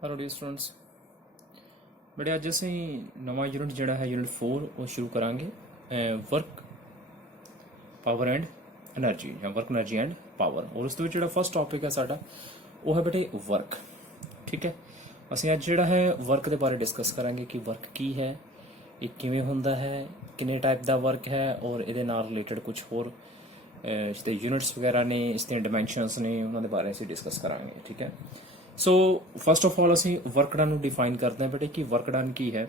Hello D students बेटे अज असी नवा यूनिट जोड़ा है यूनिट 4 वो शुरू करांगे वर्क पावर एंड एनर्जी या वर्क एनर्जी एंड पावर और उस जो फर्स्ट टॉपिक है साडा वो है बेटे वर्क। ठीक है, असी अज जोड़ा है वर्क के बारे डिस्कस करांगे कि वर्क की है, ये किवें हुंदा है, किन्ने टाइप का वर्क है और ये रिलेटेड कुछ होर जिते यूनिट्स वगैरह ने इस डिमेंशनस ने उन्होंने बारे असी डिस्कस करांगे। ठीक है, सो फस्ट ऑफ ऑल असी वर्क डन डिफाइन करते हैं बेटे कि वर्क डन की है।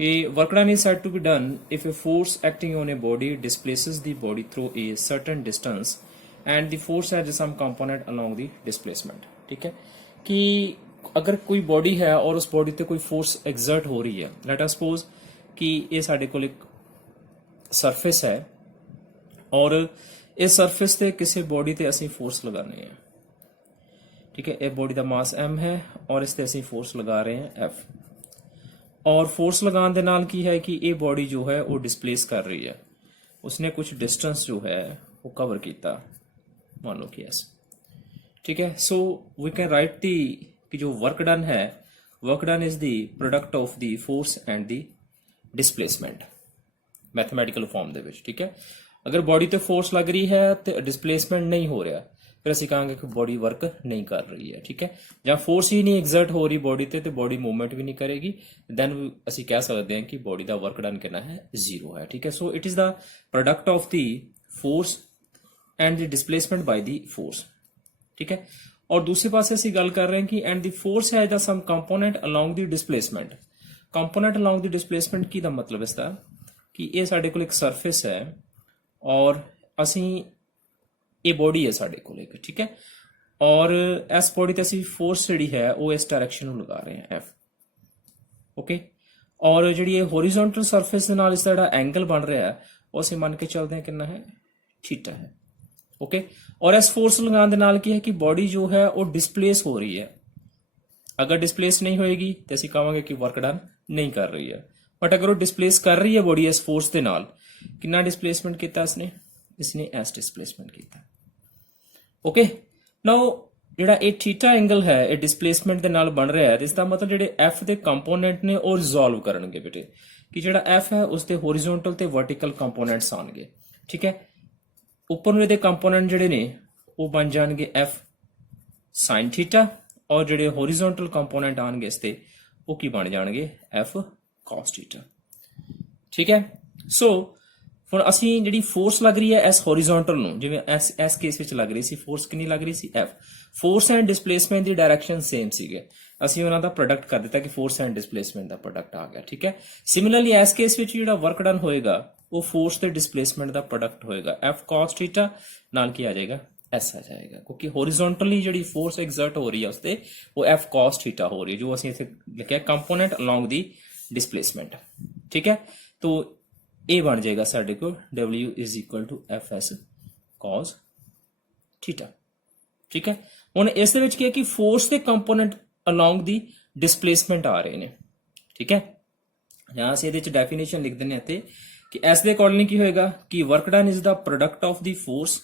ये work done is said to be done if a force acting on a body displaces the body through a certain distance and the force has some component along the displacement. ठीक है, कि अगर कोई body है और उस body ते कोई फोर्स एग्जर्ट हो रही है, लेट अस सपोज कि ये साडे कोल एक सरफेस है और इस सरफेस ते किसी बॉडी ते असी फोर्स लगाने हैं। ठीक है, ये बॉडी का मास m है और इस ते फोर्स लगा रहे हैं f और फोर्स लगाने दे नाल की है कि ये बॉडी जो है वो डिस्प्लेस कर रही है, उसने कुछ डिस्टेंस जो है वो कवर किया, मान लो कि ऐसे। ठीक है, so we can write the कि जो वर्क डन है, work done is the product of the force and the displacement mathematical form दे विच। ठीक है, अगर बॉडी ते फोर्स लग रही है तो डिस्प्लेसमेंट नहीं हो रहा, फिर ਅਸੀਂ ਕਹਾਂਗੇ कि बॉडी वर्क नहीं कर रही है। ठीक है, ਜਾਂ फोर्स ही नहीं एग्जर्ट हो रही बॉडी ਤੇ बॉडी मूवमेंट भी नहीं करेगी, then ਅਸੀਂ कह सकते हैं कि बॉडी का वर्क डन कितना है, 0 है। ठीक है, so it is the product of the force and the displacement by the force. ठीक है, और दूसरे पास ਅਸੀਂ ਗੱਲ कर रहे हैं कि एंड द फोर्स है the some component along the displacement. Component along the displacement की दा मतलब इसका कि ये ਸਾਡੇ ਕੋਲ एक सरफेस है और ਅਸੀਂ ये बॉडी है साढ़े को लेकर। ठीक है, और इस बॉडी ते असी फोर्स जी है वो इस डायरेक्शन में लगा रहे हैं एफ। ओके, और जी होरिजोनटल सरफेस के नाल इसका जो एंगल बन रहा है वो असी मान के चलते हैं कितना है, थीटा है। ओके, और इस फोर्स लगाने के नाल की है कि बॉडी जो है वो डिस्प्लेस हो रही है। अगर डिस्प्लेस नहीं होएगी तो असी कहांगे कि वर्क डन नहीं कर रही है, बट अगर वो डिस्प्लेस कर रही है बॉडी इस फोर्स के नाल, कितना डिस्प्लेसमेंट किया इसने एस डिस्प्लेसमेंट किया। ओके, नाउ ਜਿਹੜਾ ਇਹ ਥੀਟਾ ਐਂਗਲ ਹੈ ਇਹ ਡਿਸਪਲੇਸਮੈਂਟ ਦੇ ਨਾਲ ਬਣ ਰਿਹਾ ਹੈ, ਇਸ ਦਾ ਮਤਲਬ ਜਿਹੜੇ ਐਫ ਦੇ ਕੰਪੋਨੈਂਟ ਨੇ ਉਹ ਰਿਜ਼ੋਲਵ ਕਰਨਗੇ ਬੇਟੇ, ਕਿ ਜਿਹੜਾ ਐਫ ਹੈ ਉਸ ਦੇ ਹੋਰੀਜ਼ੋਨਟਲ ਤੇ ਵਰਟੀਕਲ ਕੰਪੋਨੈਂਟਸ ਆਣਗੇ। ਠੀਕ ਹੈ, ਉੱਪਰ ਨੂੰ ਇਹਦੇ ਕੰਪੋਨੈਂਟ ਜਿਹੜੇ ਨੇ ਉਹ ਬਣ ਜਾਣਗੇ ਐਫ ਸਾਈਨ ਥੀਟਾ, ਔਰ ਜਿਹੜੇ ਹੋਰੀਜ਼ੋਨਟਲ ਕੰਪੋਨੈਂਟ ਆਣਗੇ ਇਸ ਤੇ ਉਹ ਕੀ ਬਣ ਜਾਣਗੇ, ਐਫ ਕਾਸ ਥੀਟਾ। ਠੀਕ ਹੈ, ਸੋ ਹੁਣ ਅਸੀਂ ਜਿਹੜੀ फोर्स लग रही है इस होरिजोनटल ਨੂੰ, ਜਿਵੇਂ ਇਸ ਕੇਸ ਵਿੱਚ ਲੱਗ ਰਹੀ ਸੀ फोर्स ਕਿੰਨੀ ਲੱਗ ਰਹੀ ਸੀ, f। Force and displacement the direction same ਸੀਗੇ, ਅਸੀਂ ਉਹਨਾਂ ਦਾ ਪ੍ਰੋਡਕਟ ਕਰ ਦਿੱਤਾ ਕਿ force and displacement the product ਆ ਗਿਆ। ਠੀਕ ਹੈ, ਸਿਮਿਲਰਲੀ ਇਸ ਕੇਸ ਵਿੱਚ ਜਿਹੜਾ ਵਰਕ ਡਨ ਹੋਏਗਾ ਉਹ फोर्स ਤੇ डिस्प्लेसमेंट ਦਾ ਪ੍ਰੋਡਕਟ ਹੋਏਗਾ, f cos थीटा ਨਾਲ ਕੀ ਆ ਜਾਏਗਾ, s ਆ ਜਾਏਗਾ, क्योंकि हॉरिजॉन्टली ਜਿਹੜੀ फोर्स एग्जर्ट हो रही है उसते वो f cos थीटा हो रही है, जो ਅਸੀਂ ਇੱਥੇ ਲਿਖਿਆ कंपोनेंट अलोंग दी डिस्प्लेसमेंट। ठीक है, तो ਇਹ ਬਣ ਜਾਏਗਾ ਸਾਡੇ ਕੋਲ W is equal to F S cos theta. ठीक है, ਹੁਣ ਇਸ ਦੇ ਵਿੱਚ ਕੀ ਹੈ ਕਿ फोर्स ਦੇ ਕੰਪੋਨੈਂਟ ਅਲੋਂਗ ਦੀ ਡਿਸਪਲੇਸਮੈਂਟ ਆ ਰਹੇ ਨੇ। ਠੀਕ ਹੈ, ਜਾਂ ਅਸੀਂ ਇਹਦੇ ਵਿੱਚ ਡੈਫੀਨੇਸ਼ਨ ਲਿਖ ਦਿੰਦੇ ਹਾਂ ਤੇ ਕਿ ਇਸ ਦੇ ਅਕੋਰਡਿੰਗ ਕੀ ਹੋਏਗਾ ਕਿ work done is the product of the force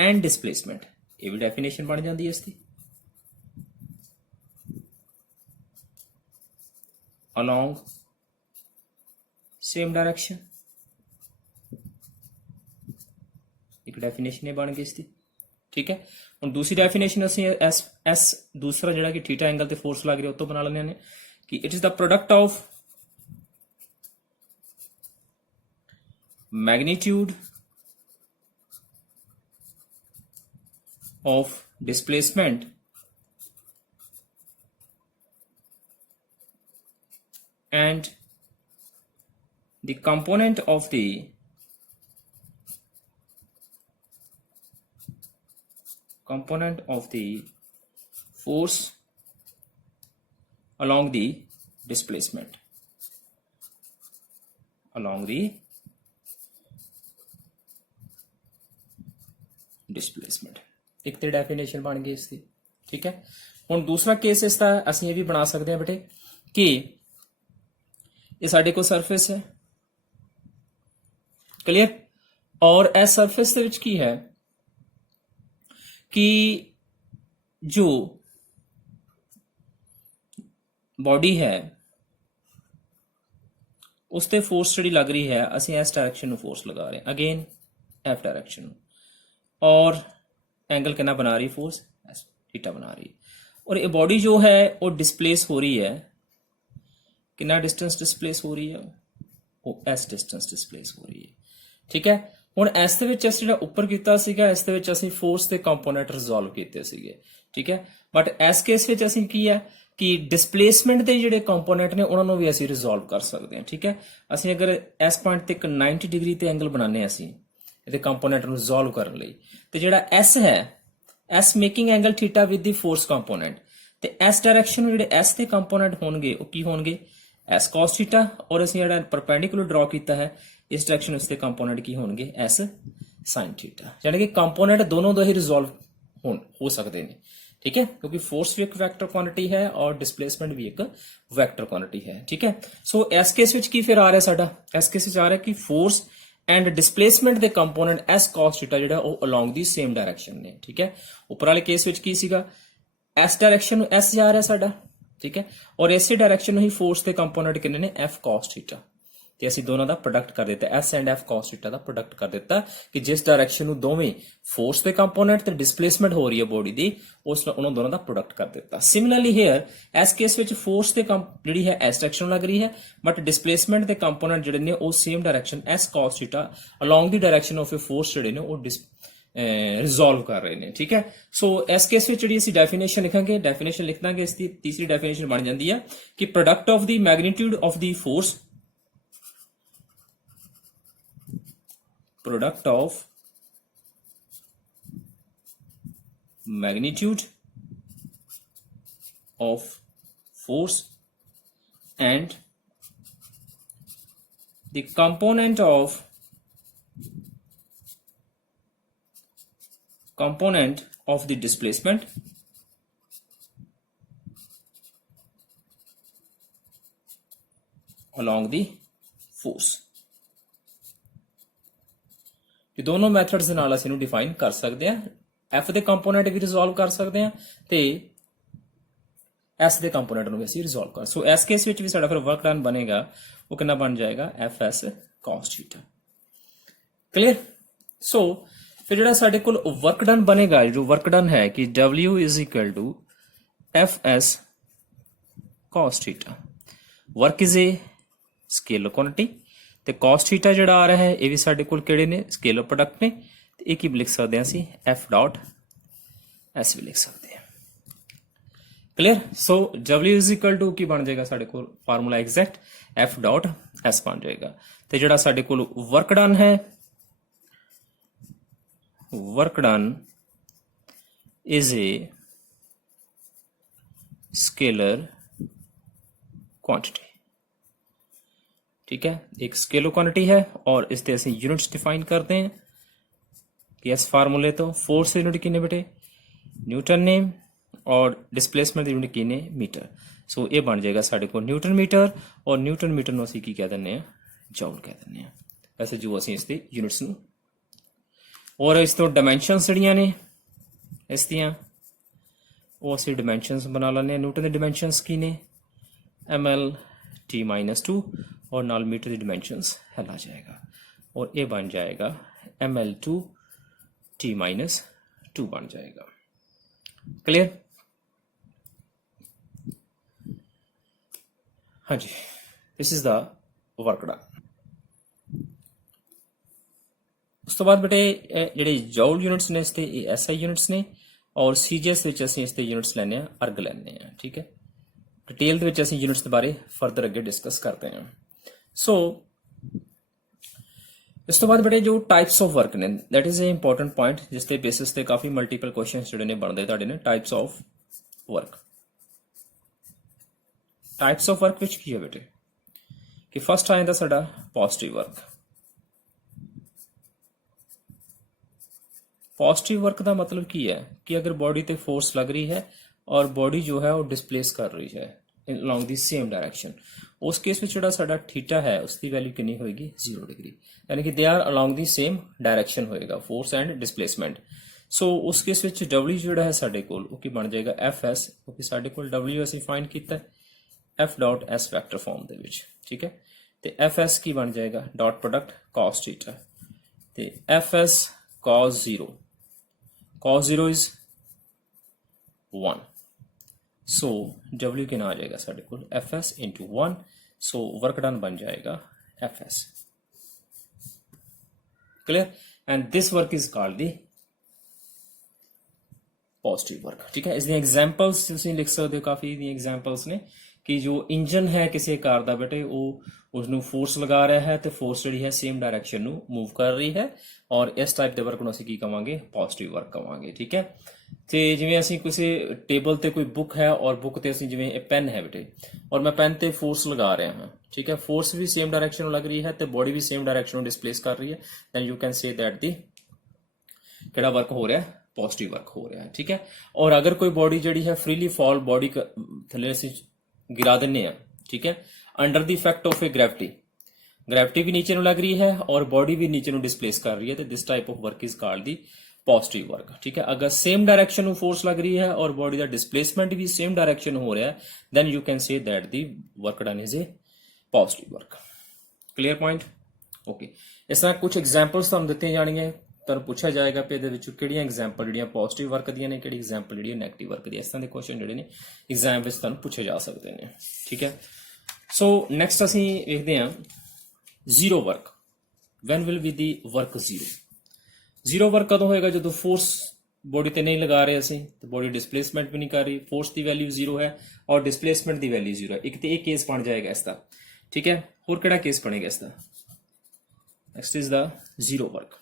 and displacement. ਇਹ ਵੀ ਡੈਫੀਨੇਸ਼ਨ ਬਣ ਜਾਂਦੀ ਹੈ ਇਸ ਦੀ, along same direction। एक डेफिनेशन बन गई इसकी। ठीक है, हम दूसरी डेफिनेशन असी एस एस दूसरा जोड़ा कि थीटा एंगल ते फोर्स लग रही है उतो बना लेने कि it is the product of magnitude of displacement and the component of the force along the displacement एक तो डेफिनेशन बन गई इसकी। ठीक है, हुण दूसरा केस इसका असीं ये भी बना सकते हैं बेटे कि ये साडे को सरफेस है, क्लियर, और इस सरफेस ਦੇ ਵਿੱਚ ਕੀ ਹੈ कि जो बॉडी है उस ते फोर्स जी लग रही है, असं इस डायरैक्शन में फोर्स लगा रहे हैं, अगेन एफ डायरैक्शन, और एंगल कितना बना रही फोर्स, थीटा बना रही है। और ये बॉडी जो है वो डिस्प्लेस हो रही है, कितना डिस्टेंस डिस्प्लेस हो रही है, वो एस डिस्टेंस डिस्प्लेस हो रही है। ठीक है, ਹੁਣ ਇਸ ਦੇ ਵਿੱਚ ਅਸੀਂ ਜਿਹੜਾ ਉੱਪਰ ਕੀਤਾ ਸੀਗਾ, ਇਸ ਦੇ ਵਿੱਚ ਅਸੀਂ ਫੋਰਸ ਦੇ ਕੰਪੋਨੈਂਟ ਰਿਜ਼ੋਲਵ ਕੀਤੇ ਸੀਗੇ। ਠੀਕ ਹੈ, ਬਟ ਇਸ ਕੇਸ ਵਿੱਚ ਅਸੀਂ ਕੀ ਹੈ ਕਿ ਡਿਸਪਲੇਸਮੈਂਟ ਦੇ ਜਿਹੜੇ ਕੰਪੋਨੈਂਟ ਨੇ ਉਹਨਾਂ ਨੂੰ ਵੀ ਅਸੀਂ ਰਿਜ਼ੋਲਵ ਕਰ ਸਕਦੇ ਹਾਂ। ਠੀਕ ਹੈ, ਅਸੀਂ ਅਗਰ ਇਸ ਪੁਆਇੰਟ ਤੇ ਇੱਕ 90 ਡਿਗਰੀ ਤੇ ਐਂਗਲ ਬਣਾਉਂਦੇ ਹਾਂ ਅਸੀਂ ਇਹਦੇ ਕੰਪੋਨੈਂਟ ਨੂੰ ਰਿਜ਼ੋਲਵ ਕਰਨ ਲਈ, ਤੇ ਜਿਹੜਾ ਐਸ ਹੈ, S making angle theta with the force component, ਤੇ ਐਸ ਡਾਇਰੈਕਸ਼ਨ ਨੂੰ ਜਿਹੜੇ ਐਸ ਦੇ ਕੰਪੋਨੈਂਟ ਹੋਣਗੇ ਉਹ ਕੀ ਹੋਣਗੇ, ਐਸ ਕਾਸ ਥੀਟਾ, ਔਰ ਅਸੀਂ ਜਿਹੜਾ ਪਰਪੈਂਡੀਕੂਲਰ ਡਰਾ ਕੀਤਾ ਹੈ इस डायरेक्शन उसके कंपोनेंट की होंगे एस साइन थीटा, यानी कि कंपोनेंट दोनों दो ही रिजोल्व हो सकते हैं। ठीक है, क्योंकि फोर्स भी एक वेक्टर क्वांटिटी है और डिस्प्लेसमेंट भी एक वेक्टर क्वांटिटी है। ठीक है, सो इस केस विच की फिर आ रहा है साडा, इस केस विच आ रहा है कि force and displacement they component S cos theta जिहड़ा वो अलोंग दी सेम डायरेक्शन ने। ठीक है, ऊपर वाले केस विच की सीगा, एस डायरेक्शन नूं एस जा रहा है साडा। ठीक है, और इसी डायरेक्शन नूं ही फोर्स दे कंपोनेंट किन्ने ने एफ कॉस थीटा, ਤੇ ਅਸੀਂ ਦੋਨਾਂ ਦਾ ਪ੍ਰੋਡਕਟ ਕਰ ਦਿੱਤਾ, S and F cos theta ਦਾ ਪ੍ਰੋਡਕਟ ਕਰ ਦਿੱਤਾ ਕਿ ਜਿਸ ਡਾਇਰੈਕਸ਼ਨ ਨੂੰ ਦੋਵੇਂ ਫੋਰਸ ਦੇ ਕੰਪੋਨੈਂਟ ਤੇ ਡਿਸਪਲੇਸਮੈਂਟ ਹੋ ਰਹੀ ਹੈ ਬੋਡੀ ਦੀ, ਉਸ ਉਹਨਾਂ ਦੋਨਾਂ ਦਾ ਪ੍ਰੋਡਕਟ ਕਰ ਦਿੱਤਾ। ਸਿਮਿਲਰਲੀ ਹੇਅਰ ਇਸ ਕੇਸ ਵਿੱਚ ਫੋਰਸ ਦੇ ਜਿਹੜੀ ਹੈ ਐਸ ਡਾਇਰੈਕਸ਼ਨ ਨੂੰ ਲੱਗ ਰਹੀ ਹੈ, ਬਟ ਡਿਸਪਲੇਸਮੈਂਟ ਦੇ ਕੰਪੋਨੈਂਟ ਜਿਹੜੇ ਨੇ ਉਹ same direction S cos theta along the direction of a force ਜਿਹੜੇ ਨੇ ਉਹ ਰਿਜ਼ੋਲਵ ਕਰ ਰਹੇ ਨੇ। ਠੀਕ ਹੈ, ਸੋ ਇਸ ਕੇਸ ਵਿੱਚ ਜਿਹੜੀ ਅਸੀਂ ਡੈਫੀਨੇਸ਼ਨ ਲਿਖਾਂਗੇ, ਡੈਫੀਨੇਸ਼ਨ ਲਿਖ ਦਾਂਗੇ, ਇਸ ਦੀ ਤੀਸਰੀ ਡੈਫੀਨੇਸ਼ਨ ਬਣ ਜਾਂਦੀ ਹੈ ਕਿ product of the magnitude of the force, product of magnitude of force and the component of the displacement along the force। ਇਹ ਦੋਨੋਂ ਮੈਥਡਸ ਦੇ ਨਾਲ ਅਸੀਂ ਇਹਨੂੰ ਡਿਫਾਈਨ ਕਰ ਸਕਦੇ ਹਾਂ। ਐਫ ਦੇ ਕੰਪੋਨੈਂਟ ਵੀ ਰਿਜ਼ੋਲਵ ਕਰ ਸਕਦੇ ਹਾਂ ਤੇ ਐਸ ਦੇ ਕੰਪੋਨੈਂਟ ਨੂੰ ਵੀ ਅਸੀਂ ਰਿਜ਼ੋਲਵ ਕਰ। ਸੋ ਇਸ ਕੇਸ ਵਿੱਚ ਵੀ ਸਾਡਾ ਫਿਰ ਵਰਕ ਡਨ ਬਣੇਗਾ, ਉਹ ਕਿੰਨਾ ਬਣ ਜਾਏਗਾ, F S cos theta. Clear. ਸੋ ਫਿਰ ਜਿਹੜਾ ਸਾਡੇ ਕੋਲ ਵਰਕ ਡਨ ਬਣੇਗਾ, ਜੋ ਵਰਕ ਡਨ ਹੈ ਕਿ W is equal to F S cos theta. Work is a scalar quantity ਤੇ ਕਾਸ ਥੀਟਾ ਜਿਹੜਾ ਆ ਰਿਹਾ ਹੈ ਇਹ ਵੀ ਸਾਡੇ ਕੋਲ ਕਿਹੜੇ ਨੇ, ਸਕੇਲਰ ਪ੍ਰੋਡਕਟ ਨੇ, ਤੇ ਇਹ ਕੀ ਲਿਖ ਸਕਦੇ ਹਾਂ ਅਸੀਂ, ਐਫ ਡਾਟ ਐਸ ਵੀ ਲਿਖ ਸਕਦੇ ਹਾਂ। Clear. So W is equal to ਕੀ ਬਣ ਜਾਏਗਾ ਸਾਡੇ ਕੋਲ formula exact, F dot S ਬਣ ਜਾਏਗਾ। ਤੇ ਜਿਹੜਾ ਸਾਡੇ ਕੋਲ ਵਰਕ ਡਨ ਹੈ, work done is a scalar quantity. ठीक है, एक स्केलर क्वांटिटी है और इस तरह से यूनिट्स डिफाइन करते हैं कि इस फार्मूले तो फोर्स यूनिट किने बेटे न्यूटन ने और डिस्प्लेसमेंट यूनिट किने मीटर। सो ये बन जाएगा साढ़े को न्यूटन मीटर और न्यूटन मीटर ਨੂੰ ਅਸੀਂ ਕੀ ਕਹਿ ਦਿੰਨੇ ਆ ਜੂਲ ਕਹਿ ਦਿੰਨੇ ਆ ਵੈਸੇ ਜੋ ਅਸੀਂ ਇਸ ਦੇ ਯੂਨਿਟਸ ਨੂੰ ਔਰ ਇਸ ਤੋਂ ਡਾਈਮੈਂਸ਼ਨਸ ਜਿਹੜੀਆਂ ਨੇ ਇਸ ਦੀਆਂ ਉਹ ਅਸੀਂ ਡਾਈਮੈਂਸ਼ਨਸ ਬਣਾ ਲੈਂਦੇ ਆ। ਨਿਊਟਨ ਦੇ ਡਾਈਮੈਂਸ਼ਨਸ ਕੀ ਨੇ ml t-2 और नाल मीटर की डिमेंशंस हल आ जाएगा और ये बन जाएगा ml2 t-2 बन जाएगा। क्लियर। हाँ जी, this is the work done. उस तो बाद बेटे ਜਿਹੜੇ जूल यूनिट्स ने इसते SI यूनिट्स ने और CGS ਵਿੱਚ ਅਸੀਂ ਇਸ ਤੇ यूनिट्स ਲੈਣੇ ਆ अर्ग ਲੈਣੇ ਆ। ठीक है, डिटेल ਦੇ ਵਿੱਚ ਅਸੀਂ यूनिट्स ਦੇ ਬਾਰੇ ਫਰਦਰ ਅੱਗੇ ਡਿਸਕਸ ਕਰਦੇ ਹਾਂ। सो इस तो बाद बेटे जो टाइप्स ऑफ वर्क ने that is a important point जिसके बेसिस ते काफी मल्टीपल क्वेश्चंस जोड़े ने बनते तुहाडे ने। Types of work, types of work which की है बेटे कि फर्स्ट आ जाता साडा पॉजिटिव वर्क। पॉजिटिव वर्क का मतलब की है कि अगर बॉडी ते फोर्स लग रही है और बॉडी जो है वो डिस्प्लेस कर रही है along the same direction, उस केस में जो साडा थीटा है उसकी वैल्यू कितनी होगी 0 डिग्री, यानी कि they are along the same direction होएगा फोर्स एंड डिस्प्लेसमेंट। ਸੋ ਉਸ ਕੇਸ ਵਿੱਚ W ਜਿਹੜਾ ਹੈ ਸਾਡੇ ਕੋਲ ਉਹ ਕੀ ਬਣ ਜਾਏਗਾ Fs, ਕਿਉਂਕਿ ਸਾਡੇ ਕੋਲ W ਅਸੀਂ ਫਾਈਂਡ ਕੀਤਾ F dot S vector form ਦੇ ਵਿੱਚ, ਠੀਕ ਹੈ। ਤੇ Fs ਕੀ ਬਣ ਜਾਏਗਾ ਡਾਟ ਪ੍ਰੋਡਕਟ cos θ, ਤੇ Fs cos 0 is 1, so W कितना आ जाएगा साढ़े को Fs इंटू 1, सो वर्क डन बन जाएगा Fs, clear. And this work is called the positive work, ठीक है। इसलिए एग्जाम्पल्स तुम लिख सकते हो, काफी एग्जाम्पल्स ने कि जो इंजन है किसी कार का बेटे वो उसनों फोर्स लगा रहा है तो फोर्स जी है सेम डायरैक्शन में मूव कर रही है, और इस टाइप के वर्क असीं की कहांगे पॉजिटिव वर्क कहांगे, ठीक है। तो जिवें असीं किसी टेबल ते कोई बुक है और बुक ते असीं जिवें पेन है बेटे और मैं पेन ते फोर्स लगा रहा हाँ, ठीक है, फोर्स भी सेम डायरैक्शन में लग रही है तो बॉडी भी सेम डायरैक्शन में डिस्प्लेस कर रही है, then you can say that the किहड़ा वर्क हो रहा है पॉजिटिव वर्क हो रहा है, ठीक है। और अगर कोई बॉडी जी है फ्रीली फॉल बॉडी थले असीं गिरा दिने हैं, ठीक है, under the effect of a gravity भी नीचे लग रही है और बॉडी भी नीचे डिस्प्लेस कर रही है, तो this type of work is called the positive work, ठीक है। अगर सेम डायरेक्शन में फोर्स लग रही है और बॉडी का डिस्प्लेसमेंट भी सेम डायरेक्शन हो रहा है, then you can say that the work done is a positive work, clear point, okay. इस तरह कुछ एग्जाम्पल्स तुहानूं दित्तियां जाणियां, तुहानूं पूछा जाएगा कि इहदे विचों किहड़ियां एग्जाम्पल जिहड़ियां पॉजिटिव वर्क दियां ने, किहड़ी एग्जाम्पल जिहड़ी नैगेटिव वर्क दी, इस तरह के क्वेश्चन जिहड़े ने एग्जाम विच तुहानूं पूछे जा सकते हैं, ठीक है। सो नैक्सट असीं वेखदे हां zero work, van will be the work zero work कदों होएगा जदों फोर्स बॉडी ते नहीं लगा रहे असीं, तो बॉडी डिस्प्लेसमेंट भी नहीं कर रही, फोर्स की वैल्यू जीरो है और डिस्प्लेसमेंट की वैल्यू जीरो है, एक तो एक केस बन जाएगा इसका, ठीक है। होर किहड़ा केस बनेगा इसका, next is the zero work.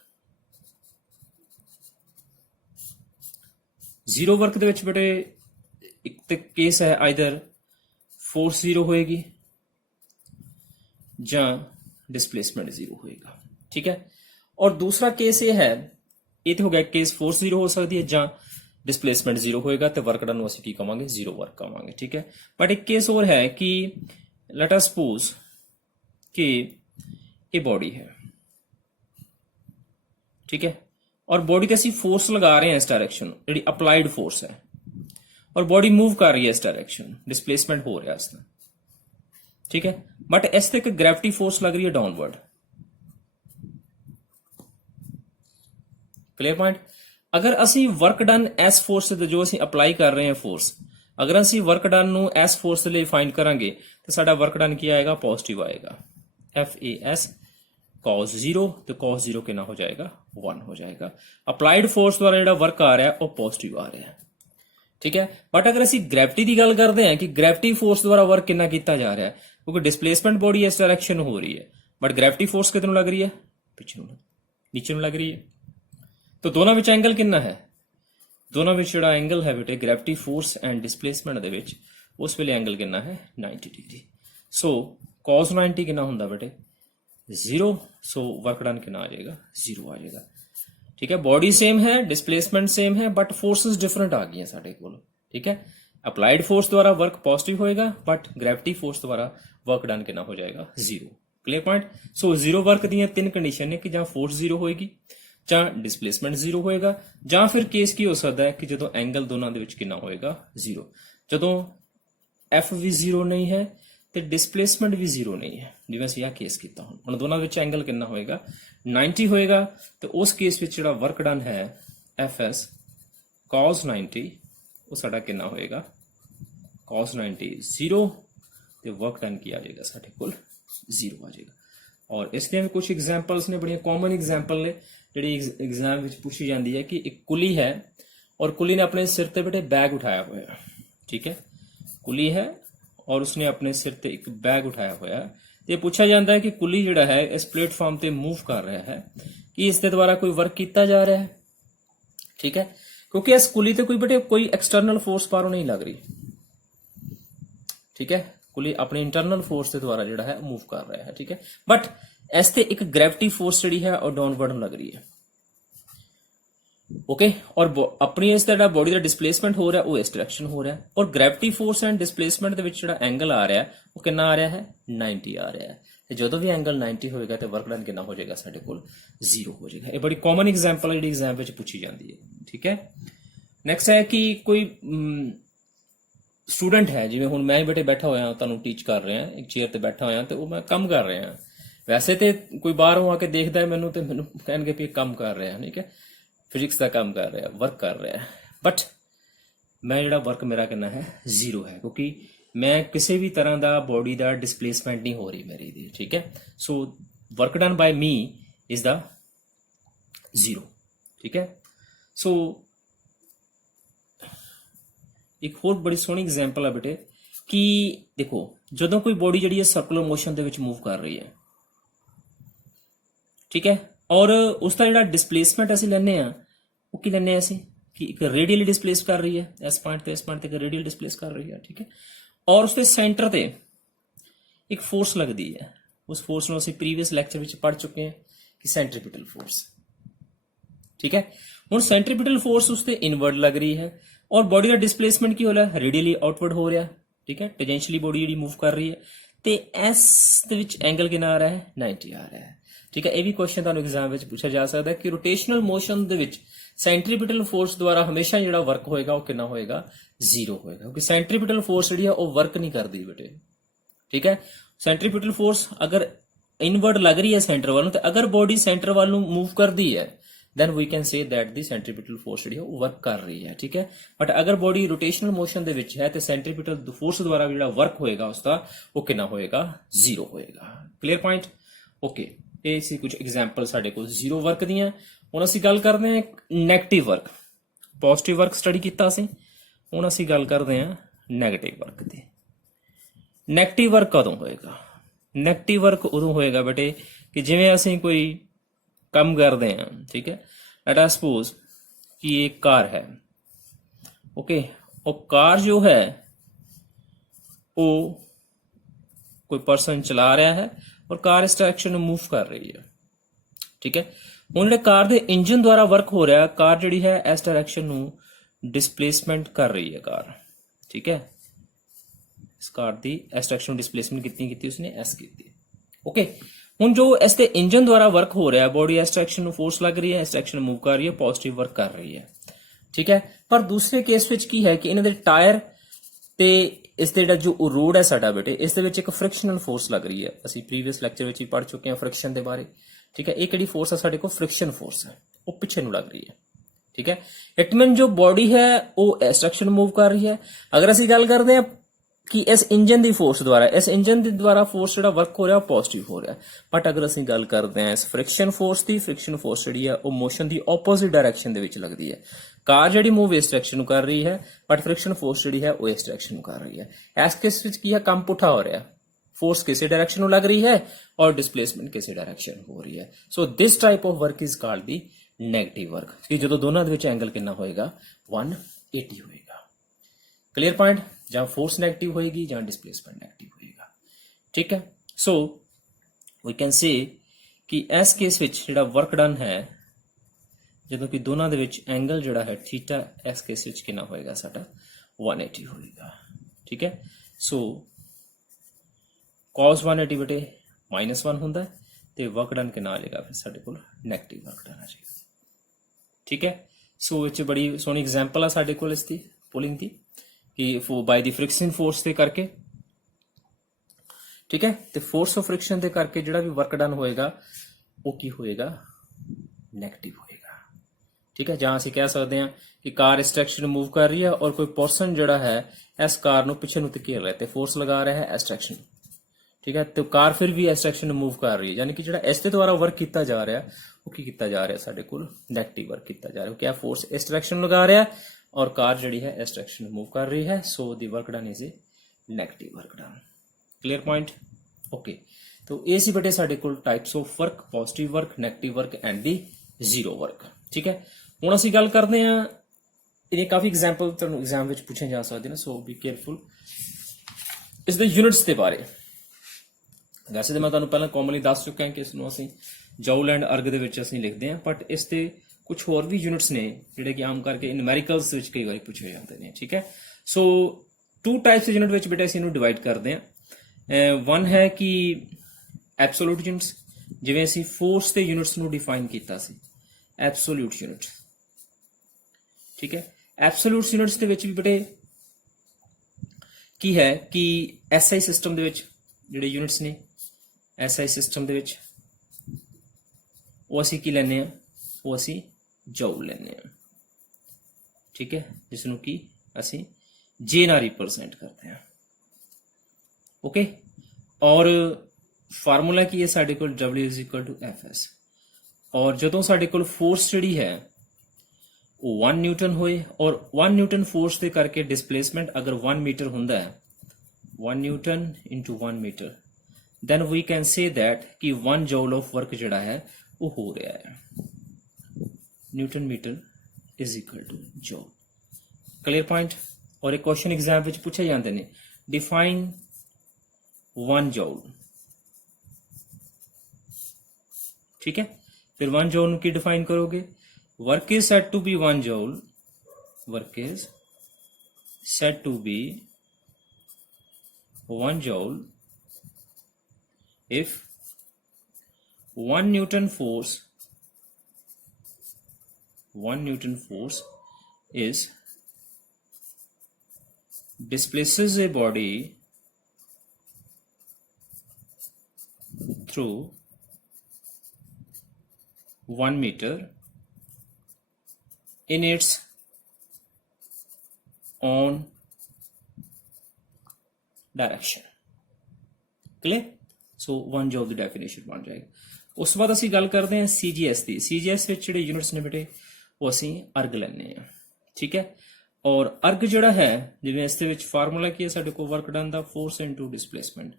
Zero work दे विच बेटे एक तो केस है आइदर फोर्स जीरो होएगी जां डिस्प्लेसमेंट जीरो होएगा, ठीक है। और दूसरा केस ये है, ये तो हो गया केस फोर्स जीरो हो सकती है जां डिस्प्लेसमेंट जीरो होएगा, तो वर्क डन असीं की कहांगे जीरो वर्क कहांगे, ठीक है। बट एक केस और है कि लेट अस सपोज कि ये बॉडी है, ठीक है, और बॉडी ते असीं फोर्स लगा रहे हैं इस डायरेक्शन, जी अप्लाइड फोर्स है, और बॉडी मूव कर रही है इस डायरेक्शन, डिस्प्लेसमेंट हो रहा है इसका, ठीक है। बट इस ते एक ग्रेविटी फोर्स लग रही है डाउनवर्ड, क्लियर पॉइंट। अगर असी वर्क डन एस फोर्स से जो असी अप्लाई कर रहे हैं फोर्स, अगर असी वर्क डन नू एस फोर्स के लिए फाइंड करांगे तो साडा वर्क डन की आएगा पॉजिटिव आएगा, FAS cos 0, तो cos 0 कितना हो जाएगा 1 हो जाएगा। अप्लाइड फोर्स द्वारा जो वर्क आ रहा है वो पॉजिटिव आ रहा है, ठीक है। बट अगर असी ग्रेविटी की गल करते हैं कि ग्रेविटी फोर्स द्वारा वर्क कितना किया जा रहा है, क्योंकि डिस्प्लेसमेंट बॉडी इस डायरेक्शन हो रही है, बट ग्रेविटी फोर्स कितनों लग रही है पिछे नीचे लग रही है, तो दोनों विच एंगल कितना है, दोनों विच जिहड़ा एंगल है बेटे ग्रेविटी फोर्स एंड डिस्प्लेसमेंट दे विच उस वेले एंगल कितना है 90 डिग्री। सो cos 90 कितना हुंदा बेटे 0, सो वर्क डन कितना आ जाएगा 0 आ जाएगा, ठीक है। बॉडी सेम है, डिस्प्लेसमेंट सेम है, बट फोर्सेस डिफरेंट आ गई हैं साडे कोल, ठीक है। अप्लाइड फोर्स द्वारा वर्क पॉजिटिव होएगा, बट ग्रेविटी फोर्स द्वारा वर्क डन कितना हो जाएगा 0, clear point. So zero work दी तीन कंडीशन ने कि जां फोर्स जीरो होएगी, जां डिस्प्लेसमेंट जीरो होएगा, जां फिर केस की हो सकता है कि जदों एंगल दोनों दे विच कितना होएगा 0, जदों F भी 0 नहीं है तो डिस्प्लेसमेंट भी 0 नहीं है, जिवें असीं आह केस कीता हुण दोनों विच एंगल कितना होएगा 90 होएगा, तो उस केस विच जिहड़ा वर्क डन है FS cos 90 वो साडा कितना होएगा cos 90 0, तो वर्क डन की आ जाएगा साडे कोल 0 आ जाएगा। और इसलिए भी कुछ एग्जाम्पल्स ने, बड़ियां कॉमन एग्जाम्पल ने जी एग्जाम में पूछी जाती है कि एक कुली है और कुली ने अपने सिर ते बेटे बैग उठाया हुआ है, ठीक है, कुली है और उसने अपने सिर ते एक बैग उठाया हुआ है, ये पूछा जाता है कि कुली जिहड़ा है इस प्लेटफॉर्म ते मूव कर रहा है कि इसके द्वारा कोई वर्क किया जा रहा है, ठीक है, क्योंकि इस कुली ते कोई बेटे कोई एक्सटर्नल फोर्स बाहरों नहीं लग रही, ठीक है, कुली अपने इंटरनल फोर्स के द्वारा जिहड़ा है मूव कर रहा है, ठीक है। बट इस ते एक ग्रेविटी फोर्स जिहड़ी है और डाउनवर्ड लग रही है, ओके। और अपनी इस जिहड़ा बॉडी का डिस्प्लेसमेंट हो रहा है वो इस डायरेक्शन हो रहा है, और ग्रेविटी फोर्स एंड डिस्प्लेसमेंट दे विच जिहड़ा एंगल आ रहा है वो कितना आ रहा है 90 आ रहा है, ਤੇ ਜਦੋਂ ਵੀ ਐਂਗਲ 90 ਹੋਏਗਾ ਤੇ ਵਰਕ ਡਨ ਕਿੰਨਾ ਹੋ ਜਾਏਗਾ ਸਾਡੇ ਕੋਲ 0 ਹੋ ਜਾਏਗਾ। ਇਹ ਬੜੀ ਕਾਮਨ ਐਗਜ਼ਾਮਪਲ ਹੈ ਜਿਹੜੀ ਐਗਜ਼ਾਮ ਵਿੱਚ ਪੁੱਛੀ ਜਾਂਦੀ ਹੈ। ਠੀਕ ਹੈ, ਨੈਕਸਟ ਹੈ ਕਿ ਕੋਈ ਸਟੂਡੈਂਟ ਹੈ, ਜਿਵੇਂ ਹੁਣ ਮੈਂ ਬੇਟੇ ਬੈਠਾ ਹੋਇਆ ਤੁਹਾਨੂੰ ਟੀਚ ਕਰ ਰਿਹਾ, ਇੱਕ ਚੇਅਰ ਤੇ ਬੈਠਾ ਹੋਇਆ ਤੇ ਉਹ ਮੈਂ ਕੰਮ ਕਰ ਰਿਹਾ। ਵੈਸੇ ਤੇ ਕੋਈ ਬਾਹਰੋਂ ਆ ਕੇ ਦੇਖਦਾ ਹੈ ਮੈਨੂੰ ਤੇ ਮੈਨੂੰ ਕਹਿਣਗੇ ਵੀ ਇਹ ਕੰਮ ਕਰ ਰਿਹਾ, ਠੀਕ ਹੈ, ਫਿਜ਼ਿਕਸ ਦਾ ਕੰਮ ਕਰ ਰਿਹਾ, ਵਰਕ ਕਰ ਰਿਹਾ, ਬਟ ਮੈਂ ਜਿਹੜਾ ਵਰਕ ਮੇਰਾ ਕਿੰਨਾ ਹੈ 0 ਹੈ, ਕਿਉਂਕਿ ਮੈਂ ਕਿਸੇ ਵੀ ਤਰ੍ਹਾਂ ਦਾ ਬੋਡੀ ਦਾ ਡਿਸਪਲੇਸਮੈਂਟ ਨਹੀਂ ਹੋ ਰਹੀ ਮੇਰੀ ਦੀ। ਠੀਕ ਹੈ, so work done by me is the 0। ਠੀਕ ਹੈ, ਸੋ ਇੱਕ ਹੋਰ ਬੜੀ ਸੋਹਣੀ ਐਗਜ਼ਾਮਪਲ ਹੈ ਬੇਟੇ ਕਿ ਦੇਖੋ ਜਦੋਂ ਕੋਈ ਬੋਡੀ ਜਿਹੜੀ ਹੈ ਸਰਕੂਲਰ ਮੋਸ਼ਨ ਦੇ ਵਿੱਚ ਮੂਵ ਕਰ ਰਹੀ ਹੈ, ਠੀਕ ਹੈ, ਔਰ ਉਸ ਦਾ ਜਿਹੜਾ ਡਿਸਪਲੇਸਮੈਂਟ ਅਸੀਂ ਲੈਂਦੇ ਆ ਉਹ ਕੀ ਲੈਂਦੇ ਆ ਅਸੀਂ ਕਿ ਇੱਕ ਰੇਡੀਅਲੀ ਡਿਸਪਲੇਸ ਕਰ ਰਹੀ ਹੈ, ਇਸ ਪੁਆਇੰਟ ਤੇ ਇਸ ਪੁਆਇੰਟ ਤੇ ਰੇਡੀਅਲ ਡਿਸਪਲੇਸ ਕਰ ਰਹੀ ਹੈ। ਠੀਕ ਹੈ, ਔਰ ਉਸ ਦੇ ਸੈਂਟਰ ਤੇ ਇੱਕ ਫੋਰਸ ਲੱਗਦੀ ਹੈ, ਉਸ ਫੋਰਸ ਨੂੰ ਅਸੀਂ ਪ੍ਰੀਵੀਅਸ ਲੈਕਚਰ ਵਿੱਚ ਪੜ੍ਹ ਚੁੱਕੇ ਹਾਂ ਕਿ ਸੈਂਟਰੀਪੀਟਲ ਫੋਰਸ। ਠੀਕ ਹੈ, ਹੁਣ ਸੈਂਟਰੀਪੀਟਲ ਫੋਰਸ ਉਸ ਤੇ ਇਨਵਰਡ ਲੱਗ ਰਹੀ ਹੈ ਔਰ ਬੋਡੀ ਦਾ ਡਿਸਪਲੇਸਮੈਂਟ ਕੀ ਹੋ ਰਿਹਾ, ਰੇਡੀਅਲੀ ਆਊਟਵਰਡ ਹੋ ਰਿਹਾ। ਠੀਕ ਹੈ, ਟੈਂਜੈਂਸ਼ੀਅਲੀ ਬੋਡੀ ਜਿਹੜੀ ਮੂਵ ਕਰ ਰਹੀ ਹੈ ਤੇ ਇਸ ਦੇ ਵਿੱਚ ਐਂਗਲ ਕਿੰਨਾ ਆ ਰਿਹਾ ਹੈ, 90 ਆ ਰਿਹਾ ਹੈ। ਠੀਕ ਹੈ, ਇਹ ਵੀ ਕੁਐਸਚਨ ਤੁਹਾਨੂੰ ਐਗਜ਼ਾਮ ਵਿੱਚ ਪੁੱਛਿਆ ਜਾ ਸਕਦਾ ਹੈ ਕਿ ਰੋਟੇਸ਼ਨਲ ਮੋਸ਼ਨ ਦੇ ਵਿੱਚ ਸੈਂਟਰੀਪੀਟਲ ਫੋਰਸ ਦੁਆਰਾ ਹਮੇਸ਼ਾ ਜਿਹੜਾ ਵਰਕ ਹੋਏਗਾ ਉਹ ਕਿੰਨਾ ਹੋਏਗਾ, 0 ਹੋਏਗਾ, ਕਿਉਂਕਿ ਸੈਂਟਰੀਪੀਟਲ ਫੋਰਸ ਜਿਹੜੀ ਆ ਉਹ ਵਰਕ ਨਹੀਂ ਕਰਦੀ ਬੇਟੇ। ਠੀਕ ਹੈ, ਸੈਂਟਰੀਪੀਟਲ ਫੋਰਸ ਅਗਰ ਇਨਵਰਡ ਲੱਗ ਰਹੀ ਹੈ ਸੈਂਟਰ ਵੱਲ ਨੂੰ, ਤੇ ਅਗਰ ਬੋਡੀ ਸੈਂਟਰ ਵੱਲ ਨੂੰ ਮੂਵ ਕਰਦੀ ਹੈ then we can say that the centripetal force ਜਿਹੜੀ ਉਹ ਵਰਕ ਕਰ ਰਹੀ ਹੈ। ਠੀਕ ਹੈ, ਬਟ ਅਗਰ ਬੋਡੀ ਰੋਟੇਸ਼ਨਲ ਮੋਸ਼ਨ ਦੇ ਵਿੱਚ ਹੈ ਤੇ ਸੈਂਟਰੀਪੀਟਲ ਫੋਰਸ ਦੁਆਰਾ ਜਿਹੜਾ ਵਰਕ ਹੋਏਗਾ ਉਸਦਾ ਉਹ ਕਿੰਨਾ ਹੋਏਗਾ, 0 ਹੋਏਗਾ। Clear point? ਓਕੇ, ਇਹ ਸੀ ਕੁਝ ਐਗਜ਼ਾਮਪਲ ਸਾਡੇ ਕੋਲ 0 ਵਰਕ ਦੀਆਂ। ਹੁਣ ਅਸੀਂ ਗੱਲ ਕਰਦੇ ਹਾਂ negative work. Positive work study ਕੀਤਾ ਅਸੀਂ, ਹੁਣ ਅਸੀਂ ਗੱਲ ਕਰਦੇ ਹਾਂ ਨੈਗੇਟਿਵ ਵਰਕ ਦੀ। ਨੈਗੇਟਿਵ ਵਰਕ ਕਦੋਂ ਹੋਏਗਾ? ਨੈਗੇਟਿਵ ਵਰਕ ਉਦੋਂ ਹੋਏਗਾ ਬੇਟੇ ਕਿ ਜਿਵੇਂ ਅਸੀਂ ਕੋਈ ਕੰਮ ਕਰਦੇ हैं। ठीक है, लेट अस सपोज कि एक कार है, ओके, और कार जो है वो कोई पर्सन चला रहा है और कार इस डायरेक्शन में मूव कर रही है। ठीक है, ਹੁਣ ਜਿਹੜੇ ਕਾਰ ਦੇ ਇੰਜਨ ਦੁਆਰਾ ਵਰਕ ਹੋ ਰਿਹਾ, ਕਾਰ ਜਿਹੜੀ ਹੈ ਇਸ ਡਾਇਰੈਕਸ਼ਨ ਨੂੰ ਡਿਸਪਲੇਸਮੈਂਟ ਕਰ ਰਹੀ ਹੈ ਕਾਰ। ਠੀਕ ਹੈ, ਇਸ ਕਾਰ ਦੀ ਇਸ ਡਾਇਰੈਕਸ਼ਨ ਨੂੰ ਡਿਸਪਲੇਸਮੈਂਟ ਕਿੰਨੀ ਕੀਤੀ ਉਸਨੇ, ਐਸ ਕੀਤੀ। ਓਕੇ, ਹੁਣ ਜੋ ਇਸ ਦੇ ਇੰਜਨ ਦੁਆਰਾ ਵਰਕ ਹੋ ਰਿਹਾ, ਬੋਡੀ ਇਸ ਡਾਇਰੈਕਸ਼ਨ ਨੂੰ ਫੋਰਸ ਲੱਗ ਰਹੀ ਹੈ, ਇਸ ਡਾਇਰੈਕਸ਼ਨ ਨੂੰ ਮੂਵ ਕਰ ਰਹੀ ਹੈ, ਪੋਜ਼ਿਟਿਵ ਵਰਕ ਕਰ ਰਹੀ ਹੈ। ਠੀਕ ਹੈ, ਪਰ ਦੂਸਰੇ ਕੇਸ ਵਿੱਚ ਕੀ ਹੈ ਕਿ ਇਹਨਾਂ ਦੇ ਟਾਇਰ ਤੇ ਇਸ ਦੇ ਜਿਹੜਾ ਜੋ ਰੋਡ ਹੈ ਸਾਡਾ ਬੇਟੇ, ਇਸ ਦੇ ਵਿੱਚ ਇੱਕ ਫ੍ਰਿਕਸ਼ਨਲ ਫੋਰਸ ਲੱਗ ਰਹੀ ਹੈ। ਅਸੀਂ ਪ੍ਰੀਵੀਅਸ ਲੈਕਚਰ ਵਿੱਚ ਵੀ ਪੜ੍ਹ ਚੁੱਕੇ ਹਾਂ ਫ੍ਰਿਕਸ਼ਨ ਦੇ ਬਾਰੇ। ਠੀਕ ਹੈ, ਇਹ ਕਿਹੜੀ ਫੋਰਸ ਹੈ ਸਾਡੇ ਕੋਲ, ਫ੍ਰਿਕਸ਼ਨ ਫੋਰਸ ਹੈ, ਉਹ ਪਿੱਛੇ ਨੂੰ ਲੱਗ ਰਹੀ ਹੈ। ਠੀਕ ਹੈ, ਇਟ ਮੀਨ ਜੋ ਬੋਡੀ ਹੈ ਉਹ ਇਸ ਡਾਇਰੈਕਸ਼ਨ ਮੂਵ ਕਰ ਰਹੀ ਹੈ। ਅਗਰ ਅਸੀਂ ਗੱਲ ਕਰਦੇ ਹਾਂ ਕਿ ਇਸ ਇੰਜਨ ਦੀ ਫੋਰਸ ਦੁਆਰਾ, ਇਸ ਇੰਜਨ ਦੇ ਦੁਆਰਾ ਫੋਰਸ ਜਿਹੜਾ ਵਰਕ ਹੋ ਰਿਹਾ ਉਹ ਪੋਜ਼ਿਟਿਵ ਹੋ ਰਿਹਾ, ਬਟ ਅਗਰ ਅਸੀਂ ਗੱਲ ਕਰਦੇ ਹਾਂ ਇਸ ਫ੍ਰਿਕਸ਼ਨ ਫੋਰਸ ਦੀ, ਫ੍ਰਿਕਸ਼ਨ ਫੋਰਸ ਜਿਹੜੀ ਹੈ ਉਹ ਮੋਸ਼ਨ ਦੀ ਆਪੋਜ਼ਿਟ ਡਾਇਰੈਕਸ਼ਨ ਦੇ ਵਿੱਚ ਲੱਗਦੀ ਹੈ। ਕਾਰ ਜਿਹੜੀ ਮੂਵ ਇਸ ਡਾਇਰੈਕਸ਼ਨ ਨੂੰ ਕਰ ਰਹੀ ਹੈ, ਬਟ ਫ੍ਰਿਕਸ਼ਨ ਫੋਰਸ ਜਿਹੜੀ ਹੈ ਉਹ ਇਸ ਡਾਇਰੈਕਸ਼ਨ ਨੂੰ ਕਰ ਰਹੀ ਹੈ। ਇਸ ਕੇਸ ਵਿੱਚ ਕੀ ਹੈ, ਕੰਮ ਪੁੱਠਾ ਹੋ ਰਿਹਾ, ਫੋਰਸ ਕਿਸੇ ਡਾਇਰੈਕਸ਼ਨ ਨੂੰ ਲੱਗ ਰਹੀ ਹੈ ਔਰ ਡਿਸਪਲੇਸਮੈਂਟ ਕਿਸੇ ਡਾਇਰੈਕਸ਼ਨ ਹੋ ਰਹੀ ਹੈ। So this type of work is called the negative work, ਕਿ ਜਦੋਂ ਦੋਨਾਂ ਦੇ ਵਿੱਚ ਐਂਗਲ ਕਿੰਨਾ ਹੋਏਗਾ, 180 ਹੋਏਗਾ। Clear point? ਜਾਂ ਫੋਰਸ ਨੈਗੇਟਿਵ ਹੋਏਗੀ ਜਾਂ ਡਿਸਪਲੇਸਮੈਂਟ ਨੈਗੇਟਿਵ ਹੋਏਗਾ। ਠੀਕ ਹੈ, ਸੋ ਵੀ ਕੈਨ ਸੇ ਕਿ ਇਸ ਕੇਸ ਵਿੱਚ ਜਿਹੜਾ ਵਰਕ ਡਨ ਹੈ, ਜਦੋਂ ਕਿ ਦੋਨਾਂ ਦੇ ਵਿੱਚ ਐਂਗਲ ਜਿਹੜਾ ਹੈ ਥੀਟਾ, ਇਸ ਕੇਸ ਵਿੱਚ ਕਿੰਨਾ ਹੋਏਗਾ ਸਾਡਾ, 180 ਹੋਏਗਾ। ਠੀਕ ਹੈ, ਸੋ cos 180 ਬਟੇ -1 ਹੁੰਦਾ ਤੇ ਵਰਕ ਡਨ ਕਿੰਨਾ ਆ ਜਾਏਗਾ ਫਿਰ ਸਾਡੇ ਕੋਲ, ਨੈਗੇਟਿਵ ਵਰਕ ਡਨ ਆ ਜਾਏਗਾ। ਠੀਕ ਹੈ, ਸੋ ਇਹ 'ਚ ਬੜੀ ਸੋਹਣੀ ਐਗਜ਼ਾਮਪਲ ਆ ਸਾਡੇ ਕੋਲ ਇਸ ਦੀ ਪੁਲਿੰਗ ਦੀ ਕਿ ਬਾਈ ਦੀ ਫ੍ਰਿਕਸ਼ਨ ਫੋਰਸ ਦੇ ਕਰਕੇ। ਠੀਕ ਹੈ, ਤੇ ਫੋਰਸ ਆਫ ਫ੍ਰਿਕਸ਼ਨ ਦੇ ਕਰਕੇ ਜਿਹੜਾ ਵੀ ਵਰਕ ਡਨ ਹੋਏਗਾ ਉਹ ਕੀ ਹੋਏਗਾ, ਨੈਗੇਟਿਵ ਹੋਏਗਾ। ਠੀਕ ਹੈ, ਜਾਂ ਅਸੀਂ ਕਹਿ ਸਕਦੇ ਹਾਂ ਕਿ ਕਾਰ ਇਸ ਡਾਇਰੈਕਸ਼ਨ ਨੂੰ ਮੂਵ ਕਰ ਰਹੀ ਹੈ ਔਰ ਕੋਈ ਪਰਸਨ ਜਿਹੜਾ ਹੈ ਇਸ ਕਾਰ ਨੂੰ ਪਿੱਛੇ ਨੂੰ ਧਕੇਲ ਰਿਹਾ ਤੇ ਫੋਰਸ ਲਗਾ ਰਿਹਾ ਹੈ ਇਸ ਡਾਇਰੈਕਸ਼ਨ। ਠੀਕ ਹੈ, ਤੇ ਕਾਰ ਫਿਰ ਵੀ ਇਸ ਡਾਇਰੈਕਸ਼ਨ ਨੂੰ ਮੂਵ ਕਰ ਰਹੀ ਹੈ, ਯਾਨੀ ਕਿ ਜਿਹੜਾ ਇਸ ਦੇ ਦੁਆਰਾ ਵਰਕ ਕੀਤਾ ਜਾ ਰਿਹਾ ਉਹ ਕੀ ਕੀਤਾ ਜਾ ਰਿਹਾ, ਸਾਡੇ ਕੋਲ ਨੈਗੇਟਿਵ ਵਰਕ ਕੀਤਾ ਜਾ ਰਿਹਾ, ਕਿਉਂਕਿ ਇਹ ਫੋਰਸ ਇਸ ਡਾਇਰੈਕਸ਼ਨ ਨੂੰ ਲਗਾ ਰਿਹਾ और कार जी है इस डायरेक्शन में मूव कर रही है। So the work done is a negative work done. Clear point? Okay, तो ये सी बेटे साडे कोल types of work, positive work, negative work and the zero work. ठीक है, हुण असीं गल करदे हां, ये काफ़ी एग्जाम्पल तुहानूं एग्जाम विच पूछे जा सकदे ने, सो बी केयरफुल। इस दे यूनिट्स के बारे वैसे तो मैं तुहानूं पहलां कॉमनली दस चुका कि इसनूं असीं जूल एंड अर्ग दे विच असीं लिखदे हां, बट इस ते कुछ होर भी यूनिट्स ने जिहड़े कि आम करके न्यूमेरिकल्स विच कई बार पूछे जाते हैं। ठीक है, सो 2 टाइप्स यूनिट विच बेटा असीं इहनूं डिवाइड करदे हां। वन है कि ਐਬਸੋਲੂਟ ਯੂਨਿਟਸ, ਜਿਵੇਂ ਅਸੀਂ ਫੋਰਸ ਦੇ ਯੂਨਿਟਸ ਨੂੰ ਡਿਫਾਈਨ ਕੀਤਾ ਸੀ, ਐਬਸੋਲੂਟ ਯੂਨਿਟ। ਠੀਕ ਹੈ, ਐਬਸੋਲੂਟ ਯੂਨਿਟਸ ਦੇ ਵਿੱਚ ਵੀ ਬੇਟੇ ਕੀ ਹੈ ਕਿ ਐਸਆਈ ਸਿਸਟਮ ਦੇ ਵਿੱਚ ਜਿਹੜੇ ਯੂਨਿਟਸ ਨੇ, ਐਸਆਈ ਸਿਸਟਮ ਦੇ ਵਿੱਚ ਉਹ ਅਸੀਂ ਕੀ ਲੈਂਦੇ ਆ, ਉਹ ਅਸੀਂ ਜੂਲ ਲੈਂਦੇ ਆ। ਠੀਕ ਹੈ, ਜਿਸ ਨੂੰ ਕਿ ਅਸੀਂ ਜੇ ਨਾਲ ਰਿਪਰੈਜ਼ੈਂਟ ਕਰਦੇ ਹਾਂ। ਓਕੇ, ਔਰ ਫਾਰਮੂਲਾ ਕੀ ਹੈ ਸਾਡੇ ਕੋਲ, W = Fs। ਔਰ ਜਦੋਂ ਸਾਡੇ ਕੋਲ ਫੋਰਸ ਜਿਹੜੀ ਹੈ ਉਹ 1 ਨਿਊਟਨ ਹੋਏ ਔਰ 1 ਨਿਊਟਨ ਫੋਰਸ ਦੇ ਕਰਕੇ ਡਿਸਪਲੇਸਮੈਂਟ ਅਗਰ 1 ਮੀਟਰ ਹੁੰਦਾ ਹੈ, 1 newton into 1 metre, then we can say that ਕਿ 1 joule of work ਜਿਹੜਾ ਹੈ ਉਹ ਹੋ ਰਿਹਾ ਹੈ, newton metre = joule। Clear point. ਔਰ ਇਹ ਕੁਐਸਚਨ ਐਗਜ਼ਾਮ ਵਿੱਚ ਪੁੱਛੇ ਜਾਂਦੇ ਨੇ, ਡਿਫਾਈਨ 1 joule। ਠੀਕ ਹੈ, ਫਿਰ 1 joule ਨੂੰ ਕੀ ਡਿਫਾਈਨ ਕਰੋਗੇ, work is said to be 1 joule, work is said to be 1 joule if 1 Newton force is displaces a body through 1 meter in its own direction। clear? So 1 joule the definition ਬਣ ਜਾਏਗੀ। ਉਸ ਤੋਂ ਬਾਅਦ ਅਸੀਂ ਗੱਲ ਕਰਦੇ ਹਾਂ CGS ਦੀ। CGS ਵਿੱਚ ਜਿਹੜੇ ਯੂਨਿਟਸ ਨੇ ਬੇਟੇ ਉਹ ਅਸੀਂ ਅਰਗ ਲੈਂਦੇ ਹਾਂ। ਠੀਕ ਹੈ, ਔਰ ਅਰਗ ਜਿਹੜਾ ਹੈ, ਜਿਵੇਂ ਇਸ ਦੇ ਵਿੱਚ ਫਾਰਮੂਲਾ ਕੀ ਹੈ ਸਾਡੇ ਕੋਲ, ਵਰਕ ਡਨ ਦਾ ਫੋਰਸ ਇਨਟੂ ਡਿਸਪਲੇਸਮੈਂਟ।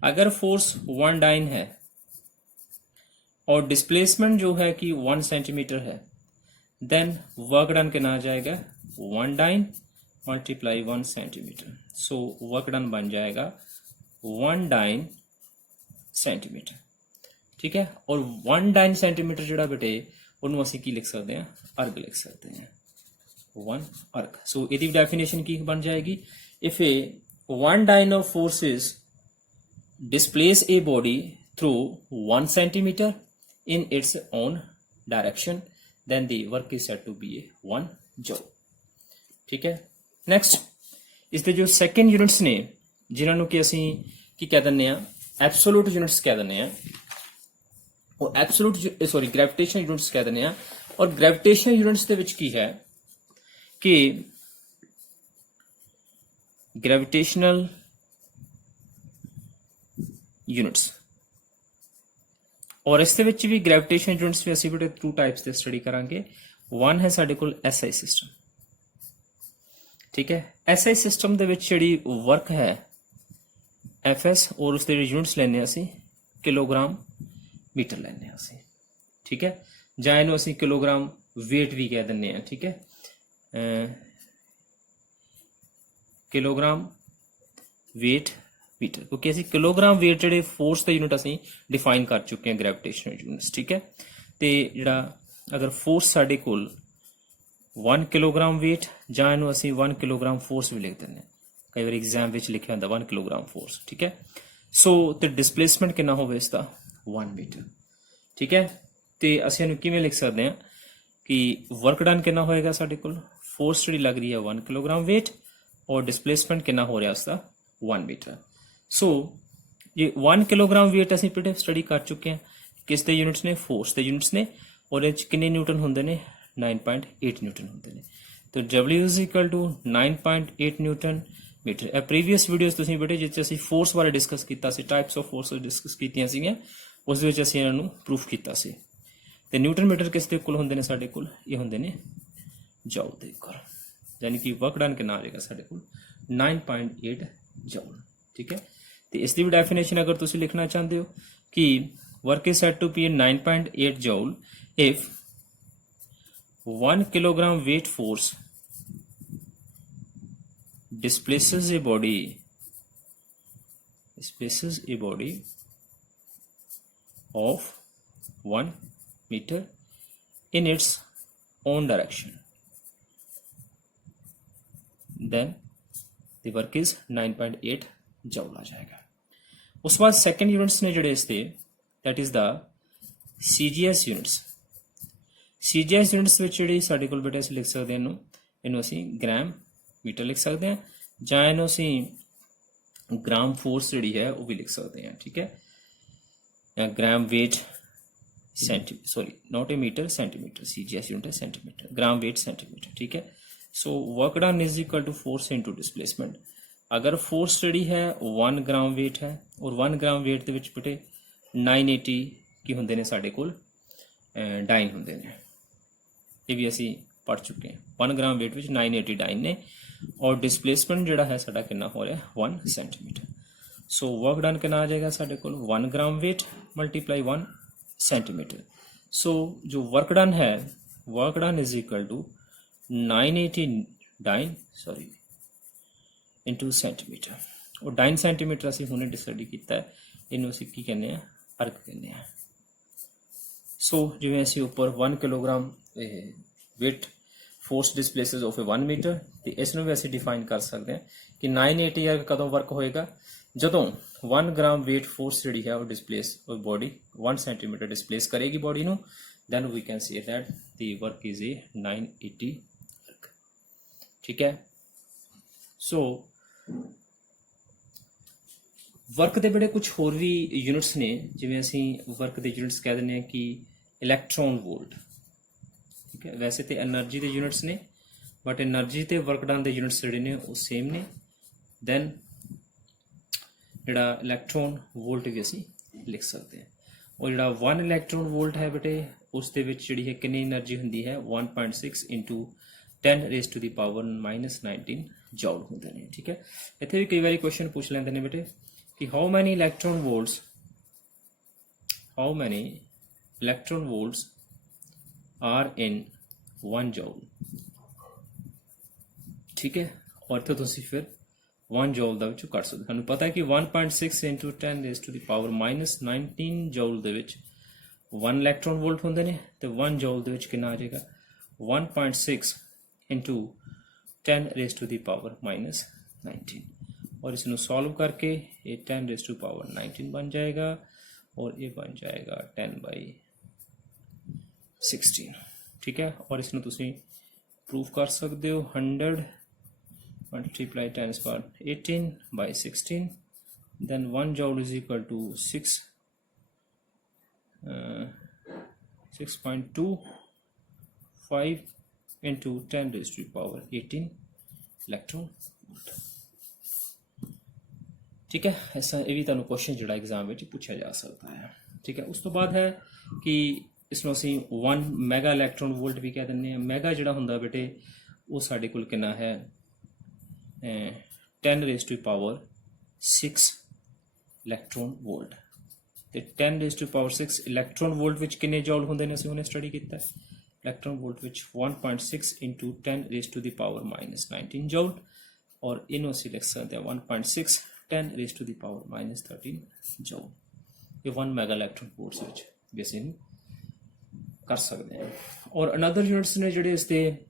ਅਗਰ ਫੋਰਸ 1 डाइन है और डिस्प्लेसमेंट जो है कि 1 सेंटीमीटर है, देन वर्क डन कितना आ जाएगा, 1 dyne multiply 1 centimetre. So work done बन जाएगा 1 डाइन सेंटीमीटर। ठीक है, और 1 डाइन सेंटीमीटर ਜਿਹੜਾ ਬੇਟੇ ਉਹਨੂੰ ਅਸੀਂ ਕੀ ਲਿਖ ਸਕਦੇ ਹਾਂ, ਅਰਗ ਲਿਖ ਸਕਦੇ ਹਾਂ, 1 अर्ग। सो ਇਹਦੀ ਡੈਫੀਨੇਸ਼ਨ ਕੀ ਬਣ ਜਾਏਗੀ, if a 1 dyne of forces displace a body through 1 centimeter in its own direction, then the work is said to be a 1 joule। ठीक है, नेक्स्ट ਇਸ ਦੇ ਜੋ ਸੈਕੰਡ ਯੂਨਿਟਸ ਨੇ ਜਿਨ੍ਹਾਂ ਨੂੰ ਕਿ ਅਸੀਂ ਕੀ ਕਹਿ ਦਿੰਦੇ ਆ, ਐਬਸੋਲੂਟ ਯੂਨਿਟਸ ਕਹਿ ਦਿੰਦੇ ਆ, ਉਹ ਐਬਸੋਲੂਟ ਗ੍ਰੈਵਿਟੇਸ਼ਨਲ ਯੂਨਿਟਸ ਕਹਿ ਦਿੰਦੇ ਆ। ਔਰ ਗ੍ਰੈਵਿਟੇਸ਼ਨਲ ਯੂਨਿਟਸ ਦੇ ਵਿੱਚ ਕੀ ਹੈ ਕਿ ਗ੍ਰੈਵਿਟੇਸ਼ਨਲ ਯੂਨਿਟਸ, ਔਰ ਇਸ ਦੇ ਵਿੱਚ ਵੀ ਗ੍ਰੈਵਿਟੇਸ਼ਨਲ ਯੂਨਿਟਸ ਵੀ ਅਸੀਂ ਬੇਟੇ 2 ਟਾਈਪਸ ਦੇ ਸਟੱਡੀ ਕਰਾਂਗੇ। 1 ਹੈ ਸਾਡੇ ਕੋਲ SI ਸਿਸਟਮ। ਠੀਕ ਹੈ, SI ਸਿਸਟਮ ਦੇ ਵਿੱਚ ਜਿਹੜੀ ਵਰਕ ਹੈ FS, ਔਰ ਉਸ ਦੇ ਯੂਨਿਟਸ ਲੈਣੇ ਅਸੀਂ ਕਿਲੋਗ੍ਰਾਮ ਮੀਟਰ ਲੈਣੇ ਆ ਅਸੀਂ। ਠੀਕ ਹੈ, ਜਾਂ ਇਹਨੂੰ ਅਸੀਂ ਕਿਲੋਗ੍ਰਾਮ weight ਵੀ ਕਹਿ ਦਿੰਦੇ ਆ। ਠੀਕ ਹੈ, ਕਿਲੋਗ੍ਰਾਮ weight ਮੀਟਰ, ਕਿਉਂਕਿ ਅਸੀਂ ਕਿਲੋਗ੍ਰਾਮ weight ਜਿਹੜੇ ਫੋਰਸ ਦਾ ਯੂਨਿਟ ਅਸੀਂ ਡਿਫਾਈਨ ਕਰ ਚੁੱਕੇ ਹਾਂ ਗ੍ਰੈਵਿਟੇਸ਼ਨਲ ਯੂਨਿਟਸ। ਠੀਕ ਹੈ, ਤੇ ਜਿਹੜਾ ਅਗਰ ਫੋਰਸ ਸਾਡੇ ਕੋਲ 1 ਕਿਲੋਗ੍ਰਾਮ weight, ਜਾਂ ਇਹਨੂੰ ਅਸੀਂ 1 ਕਿਲੋਗ੍ਰਾਮ ਫੋਰਸ ਵੀ ਲਿਖ ਦਿੰਦੇ ਹਾਂ, ਕਈ ਵਾਰ ਐਗਜ਼ਾਮ ਵਿੱਚ ਲਿਖਿਆ ਹੁੰਦਾ 1 ਕਿਲੋਗ੍ਰਾਮ ਫੋਰਸ। ਠੀਕ ਹੈ, ਸੋ ਤੇ ਡਿਸਪਲੇਸਮੈਂਟ ਕਿੰਨਾ ਹੋਵੇ ਇਸਦਾ, 1 ਮੀਟਰ। ਠੀਕ ਹੈ, ਤੇ ਅਸੀਂ ਇਹਨੂੰ ਕਿਵੇਂ ਲਿਖ ਸਕਦੇ ਹਾਂ ਕਿ ਵਰਕ ਡਨ ਕਿੰਨਾ ਹੋਏਗਾ ਸਾਡੇ ਕੋਲ, ਫੋਰਸ ਜਿਹੜੀ ਲੱਗ ਰਹੀ ਹੈ 1 ਕਿਲੋਗ੍ਰਾਮ weight, ਔਰ ਡਿਸਪਲੇਸਮੈਂਟ ਕਿੰਨਾ ਹੋ ਰਿਹਾ ਉਸਦਾ 1 ਮੀਟਰ। ਸੋ ਇਹ 1 ਕਿਲੋਗ੍ਰਾਮ weight ਅਸੀਂ ਪਿੱਛੇ ਸਟੱਡੀ ਕਰ ਚੁੱਕੇ ਹਾਂ, ਕਿਸ ਦੇ ਯੂਨਿਟਸ ਨੇ, ਫੋਰਸ ਦੇ ਯੂਨਿਟਸ ਨੇ, ਔਰ ਇਹ 'ਚ ਕਿੰਨੇ ਨਿਊਟਨ ਹੁੰਦੇ ਨੇ, 9.8 ਨਿਊਟਨ ਹੁੰਦੇ ਨੇ। तो W = 9.8 ਨਿਊਟਨ ਮੀਟਰ। ਇਹ ਪ੍ਰੀਵੀਅਸ ਵੀਡੀਓਜ਼ ਤੁਸੀਂ ਬੇਟੇ ਜਿੱਥੇ ਅਸੀਂ ਫੋਰਸ ਬਾਰੇ ਡਿਸਕਸ ਕੀਤਾ ਸੀ, ਟਾਈਪਸ ਆਫ ਫੋਰਸਸ ਡਿਸਕਸ ਕੀਤੀਆਂ ਸੀਗੀਆਂ, ਉਸ ਦੇ ਵਿੱਚ ਅਸੀਂ ਇਹਨਾਂ ਨੂੰ ਪ੍ਰੂਫ ਕੀਤਾ ਸੀ। ਤੇ ਨਿਊਟਨ ਮੀਟਰ ਕਿਸ ਦੇ ਕੋਲ ਹੁੰਦੇ ਨੇ ਸਾਡੇ ਕੋਲ, ਇਹ ਹੁੰਦੇ ਨੇ ਜੂਲ ਦੇ ਕੋਲ, ਯਾਨੀ ਕਿ ਵਰਕ ਡਨ ਕਿੰਨਾ ਆ ਜਾਏਗਾ ਸਾਡੇ ਕੋਲ 9.8 ਜੂਲ। ਠੀਕ ਹੈ, ਤੇ ਇਸ ਦੀ ਵੀ ਡੈਫੀਨੇਸ਼ਨ ਅਗਰ ਤੁਸੀਂ ਲਿਖਣਾ ਚਾਹੁੰਦੇ ਹੋ ਕਿ work is said to be 9.8 joule if 1 kilogram weight force displaces a body of 1 meter in its own direction, then the work is 9.8 joule आ जाएगा। ਉਸ ਤੋਂ ਬਾਅਦ ਸੈਕੰਡ ਯੂਨਿਟਸ ਨੇ ਜਿਹੜੇ ਇਸ ਤੇ that is the CGS units. CGS units ਵਿੱਚ ਜਿਹੜੀ ਸਾਡੇ ਕੋਲ ਬੇਟਾ ਅਸੀਂ ਲਿਖ ਸਕਦੇ ਹਾਂ ਇਹਨੂੰ ਅਸੀਂ ਗ੍ਰਾਮ ਮੀਟਰ ਲਿਖ ਸਕਦੇ ਹਾਂ, ਜਾਂ ਇਹਨੂੰ ਅਸੀਂ ਗ੍ਰਾਮ ਫੋਰਸ ਜਿਹੜੀ ਹੈ ਉਹ ਵੀ ਲਿਖ ਸਕਦੇ ਹਾਂ, ਠੀਕ ਹੈ, ਜਾਂ gram weight not a metre centimetre, CGS unit है सेंटीमीटर, ग्राम वेट सेंटीमीटर, ठीक है। So work done is equal to force into displacement. अगर फोर्स जी है 1 ग्राम वेट है और 1 ग्राम वेट के बेटे 980 की होंगे ने साढ़े कोल डाइन होंगे ने, ये भी असी पढ़ चुके हैं। 1 ग्राम वेट में 980 डाइन ने और डिस्प्लेसमेंट जोड़ा है साडा कितना हो रहा है 1 सेंटीमीटर। सो वर्क डन कितना आ जाएगा साढ़े कोल 1 gram weight multiply 1 centimetre. So जो वर्क डन है work done is equal to 980 dyne into centimetre, और डाइन सेंटीमीटर असी हुणे स्टडी किया है, इनू असी की कहने अर्क कहने। सो जिवें असी उपर 1 kilogram weight force displaces of a 1 metre, तो इसनूं भी असी डिफाइन कर सकते हैं कि 980 अर्क कदों वर्क होएगा जदों 1 ग्राम वेट फोर्स जी है वो डिस्प्लेस बॉडी 1 सेंटीमीटर डिस्प्लेस करेगी बॉडी नू, then we can say that the work is a 980 work, ठीक है। सो वर्क के बड़े कुछ होर भी यूनिट्स ने, जिवें असी वर्क के यूनिट्स कह दें कि इलैक्ट्रॉन वोल्ट, ठीक है। वैसे तो एनर्जी के यूनिट्स ने, बट एनर्जी तो वर्क डन के यूनिट्स जोड़े ने वो सेम ने। दैन जोड़ा इलैक्ट्रॉन वोल्ट भी असी लिख सकते हैं, और जोड़ा 1 इलैक्ट्रॉन वोल्ट है बेटे उस दे विच जिहड़ी है कितनी एनर्जी होंदी है 1.6 into 10 raise to the power -19 joule होंदे ने, ठीक है। इत्थे भी कई बार क्वेश्चन पूछ लेंदे ने बेटे कि how many electron volts are in 1 joule, ठीक है। और इत्थे तुसीं फिर 1 जॉल ਦਾ ਵਿੱਚੋਂ ਕੱਢ ਸਕਦੇ। ਸਾਨੂੰ ਪਤਾ ਹੈ ਕਿ 1.6 into 10 raise to the power -19 ਜੌਲ ਦੇ ਵਿੱਚ 1 ਇਲੈਕਟ੍ਰੋਨ ਵੋਲਟ ਹੁੰਦੇ ਨੇ, ਤੇ 1 ਜੌਲ ਦੇ ਵਿੱਚ ਕਿੰਨਾ ਆ ਜਾਏਗਾ 1.6 into 10 raise to the power -19, और इसमें सॉल्व करके ये 10 रेज़ टू पावर 19 बन जाएगा, और ये बन जाएगा 10/16, ठीक है। और इसमें तुसी प्रूफ कर सकते हो 100 multiply 10⁻18 by 16, then 1 joule is equal to 6.25 into 10 raised to the power 18 electron volt, ठीक है। ऐसा ये भी तुहानू क्वेश्चन जोड़ा एग्जाम में पूछा जा सकता है, ठीक है। उस तो बाद है कि इसमें असी 1 मैगा इलैक्ट्रॉन वोल्ट भी कह दें। मैगा जोड़ा हुंदा बेटे वो साडे कोल कितना है 10 raise to power 6 electron volt, तो 10 raise to power 6 electron volt विच कितने जॉल होंदे ने असीं हुणे स्टडी कीता है। इलैक्ट्रॉन वोल्ट विच 1.6 into 10 raise to the power -19 joule, और इनू असीं लिख सकते हैं 1.6 10 raise to the power -13 joule. ये 1 मैगा इलैक्ट्रॉन वोल्ट विच भी असीं कर सकते हैं। और अनदर यूनिट्स ने जिहड़े इसदे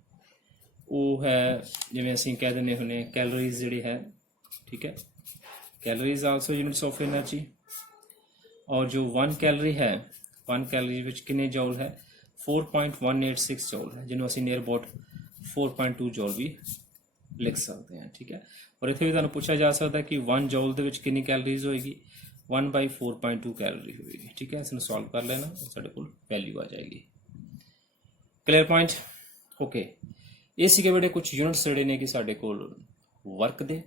वो है जिवें असीं कह देंगे हुणे कैलोरीज जिहड़ी है, ठीक है। Calories also units of energy, और जो 1 कैलोरी है 1 कैलोरी विच कितने जॉल है 4.186 जॉल है, जिन्होंने असीं नियर अबाउट 4.2 जॉल भी लिख सकते हैं, ठीक है। और इत्थे भी तुहानूं पूछा जा सकता है कि 1 जॉल दे विच कितनी कैलोरीज होएगी 1/4.2 कैलोरी होएगी, ठीक है। इसनूं सॉल्व कर लेना, साडे कोल वैल्यू आ जाएगी। Clear point, okay. ये सीगे बेटे कुछ यूनिट्स जोड़े ने कि साडे कोल वर्क दे।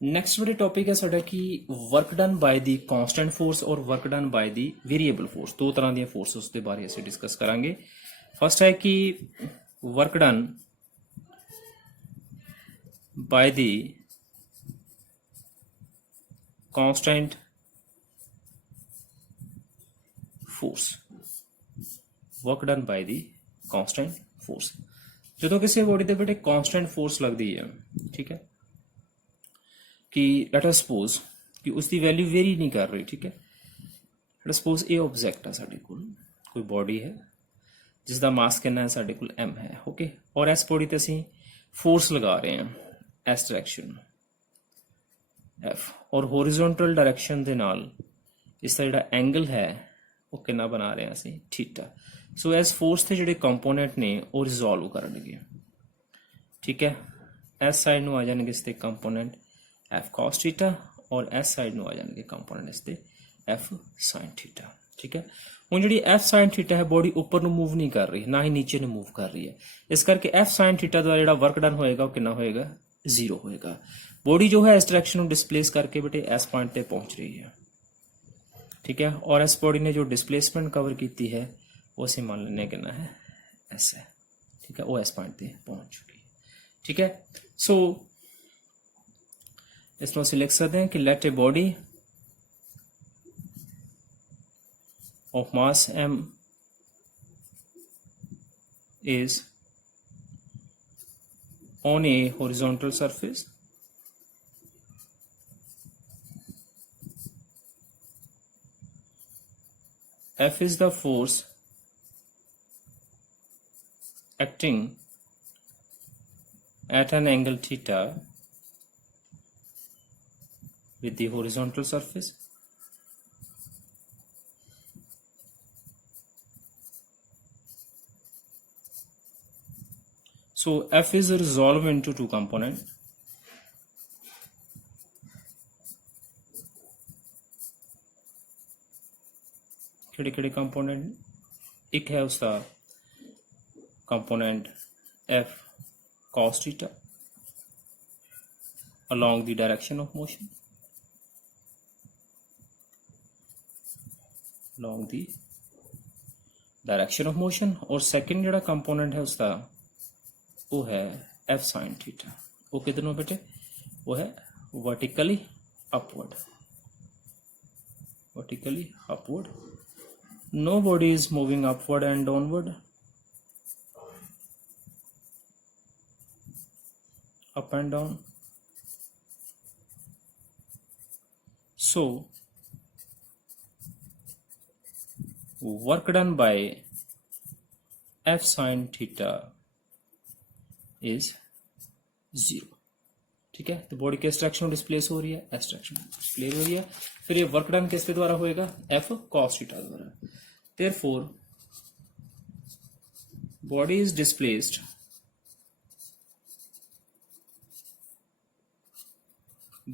नैक्सट बेटे टॉपिक है साडा कि work done by the constant force और work done by the variable force, दो तरह दी फोर्सेस के बारे असीं डिस्कस करांगे। फर्स्ट है कि work done by the constant force, work done by the constant force. जो किसी बॉडी के बेटे कॉन्स्टेंट फोर्स लगती है, ठीक है, कि लेट अस सपोज कि उसकी वैल्यू वेरी नहीं कर रही, ठीक है। लेट सपोज ये ऑब्जेक्ट है साडे कोल, कोई बॉडी है जिसका मास कितना है साडे कोल m है, ओके। और इस बॉडी ते असीं फोर्स लगा रहे हैं इस डायरेक्शन F और होरिजोनटल डायरेक्शन ਦੇ ਨਾਲ ਇਸ ਦਾ ਜਿਹੜਾ ਐਂਗਲ ਹੈ ਉਹ ਕਿੰਨਾ ਬਣਾ ਰਹੇ ਹਾਂ ਅਸੀਂ ਥੀਟਾ। ਸੋ ਇਸ ਫੋਰਸ ਦੇ ਜਿਹੜੇ ਕੰਪੋਨੈਂਟ ਨੇ ਉਹ ਰਿਜ਼ੋਲਵ ਕਰਨਗੇ, ਠੀਕ ਹੈ। ਇਸ ਸਾਈਡ ਨੂੰ ਆ ਜਾਣਗੇ ਇਸ ਦੇ ਕੰਪੋਨੈਂਟ F cos ਥੀਟਾ ਔਰ ਇਸ ਸਾਈਡ ਨੂੰ ਆ ਜਾਣਗੇ ਕੰਪੋਨੈਂਟ ਇਸ ਦੇ F sin ਥੀਟਾ, ਠੀਕ ਹੈ। ਹੁਣ ਜਿਹੜੀ F sin ਥੀਟਾ ਹੈ ਬੋਡੀ ਉੱਪਰ ਨੂੰ ਮੂਵ ਨਹੀਂ ਕਰ ਰਹੀ, ਨਾ ਹੀ ਨੀਚੇ ਨੂੰ ਮੂਵ ਕਰ ਰਹੀ ਹੈ, ਇਸ ਕਰਕੇ F sin ਥੀਟਾ ਦਾ ਜਿਹੜਾ ਵਰਕ ਡਨ ਹੋਏਗਾ ਉਹ ਕਿੰਨਾ ਹੋਏਗਾ, 0 ਹੋਏਗਾ। बॉडी जो है इस डायरेक्शन में डिस्प्लेस करके बेटे एस पॉइंट पे पहुंच रही है, ठीक है। और इस बॉडी ने जो डिस्प्लेसमेंट कवर की है वो असीं मान लेने कितना है एस है, ठीक है। वो एस पॉइंट पे पहुंच चुकी है, ठीक है। सो इसमें असीं लिख सकते हैं कि let a body of mass m is on a horizontal surface F is the force acting at an angle theta with the horizontal surface. So F is resolved into two components. किहड़े component, एक है उसका component F cos theta along the direction of motion, along the direction of motion। और second ਜਿਹੜਾ component है उसका वो है F sin theta। वो कितनों बेटे, वो है vertically upward, vertically upward. No body is moving upward and downward, up and down। So work done by F sin theta is 0, ठीक है। तो बॉडी किस डायरेक्शन में डिस्प्लेस हो रही है, एस डायरेक्शन में डिस्प्लेस हो रही है। फिर ये वर्क डन किसके द्वारा होएगा, F cos थीटा द्वारा। Therefore body is displaced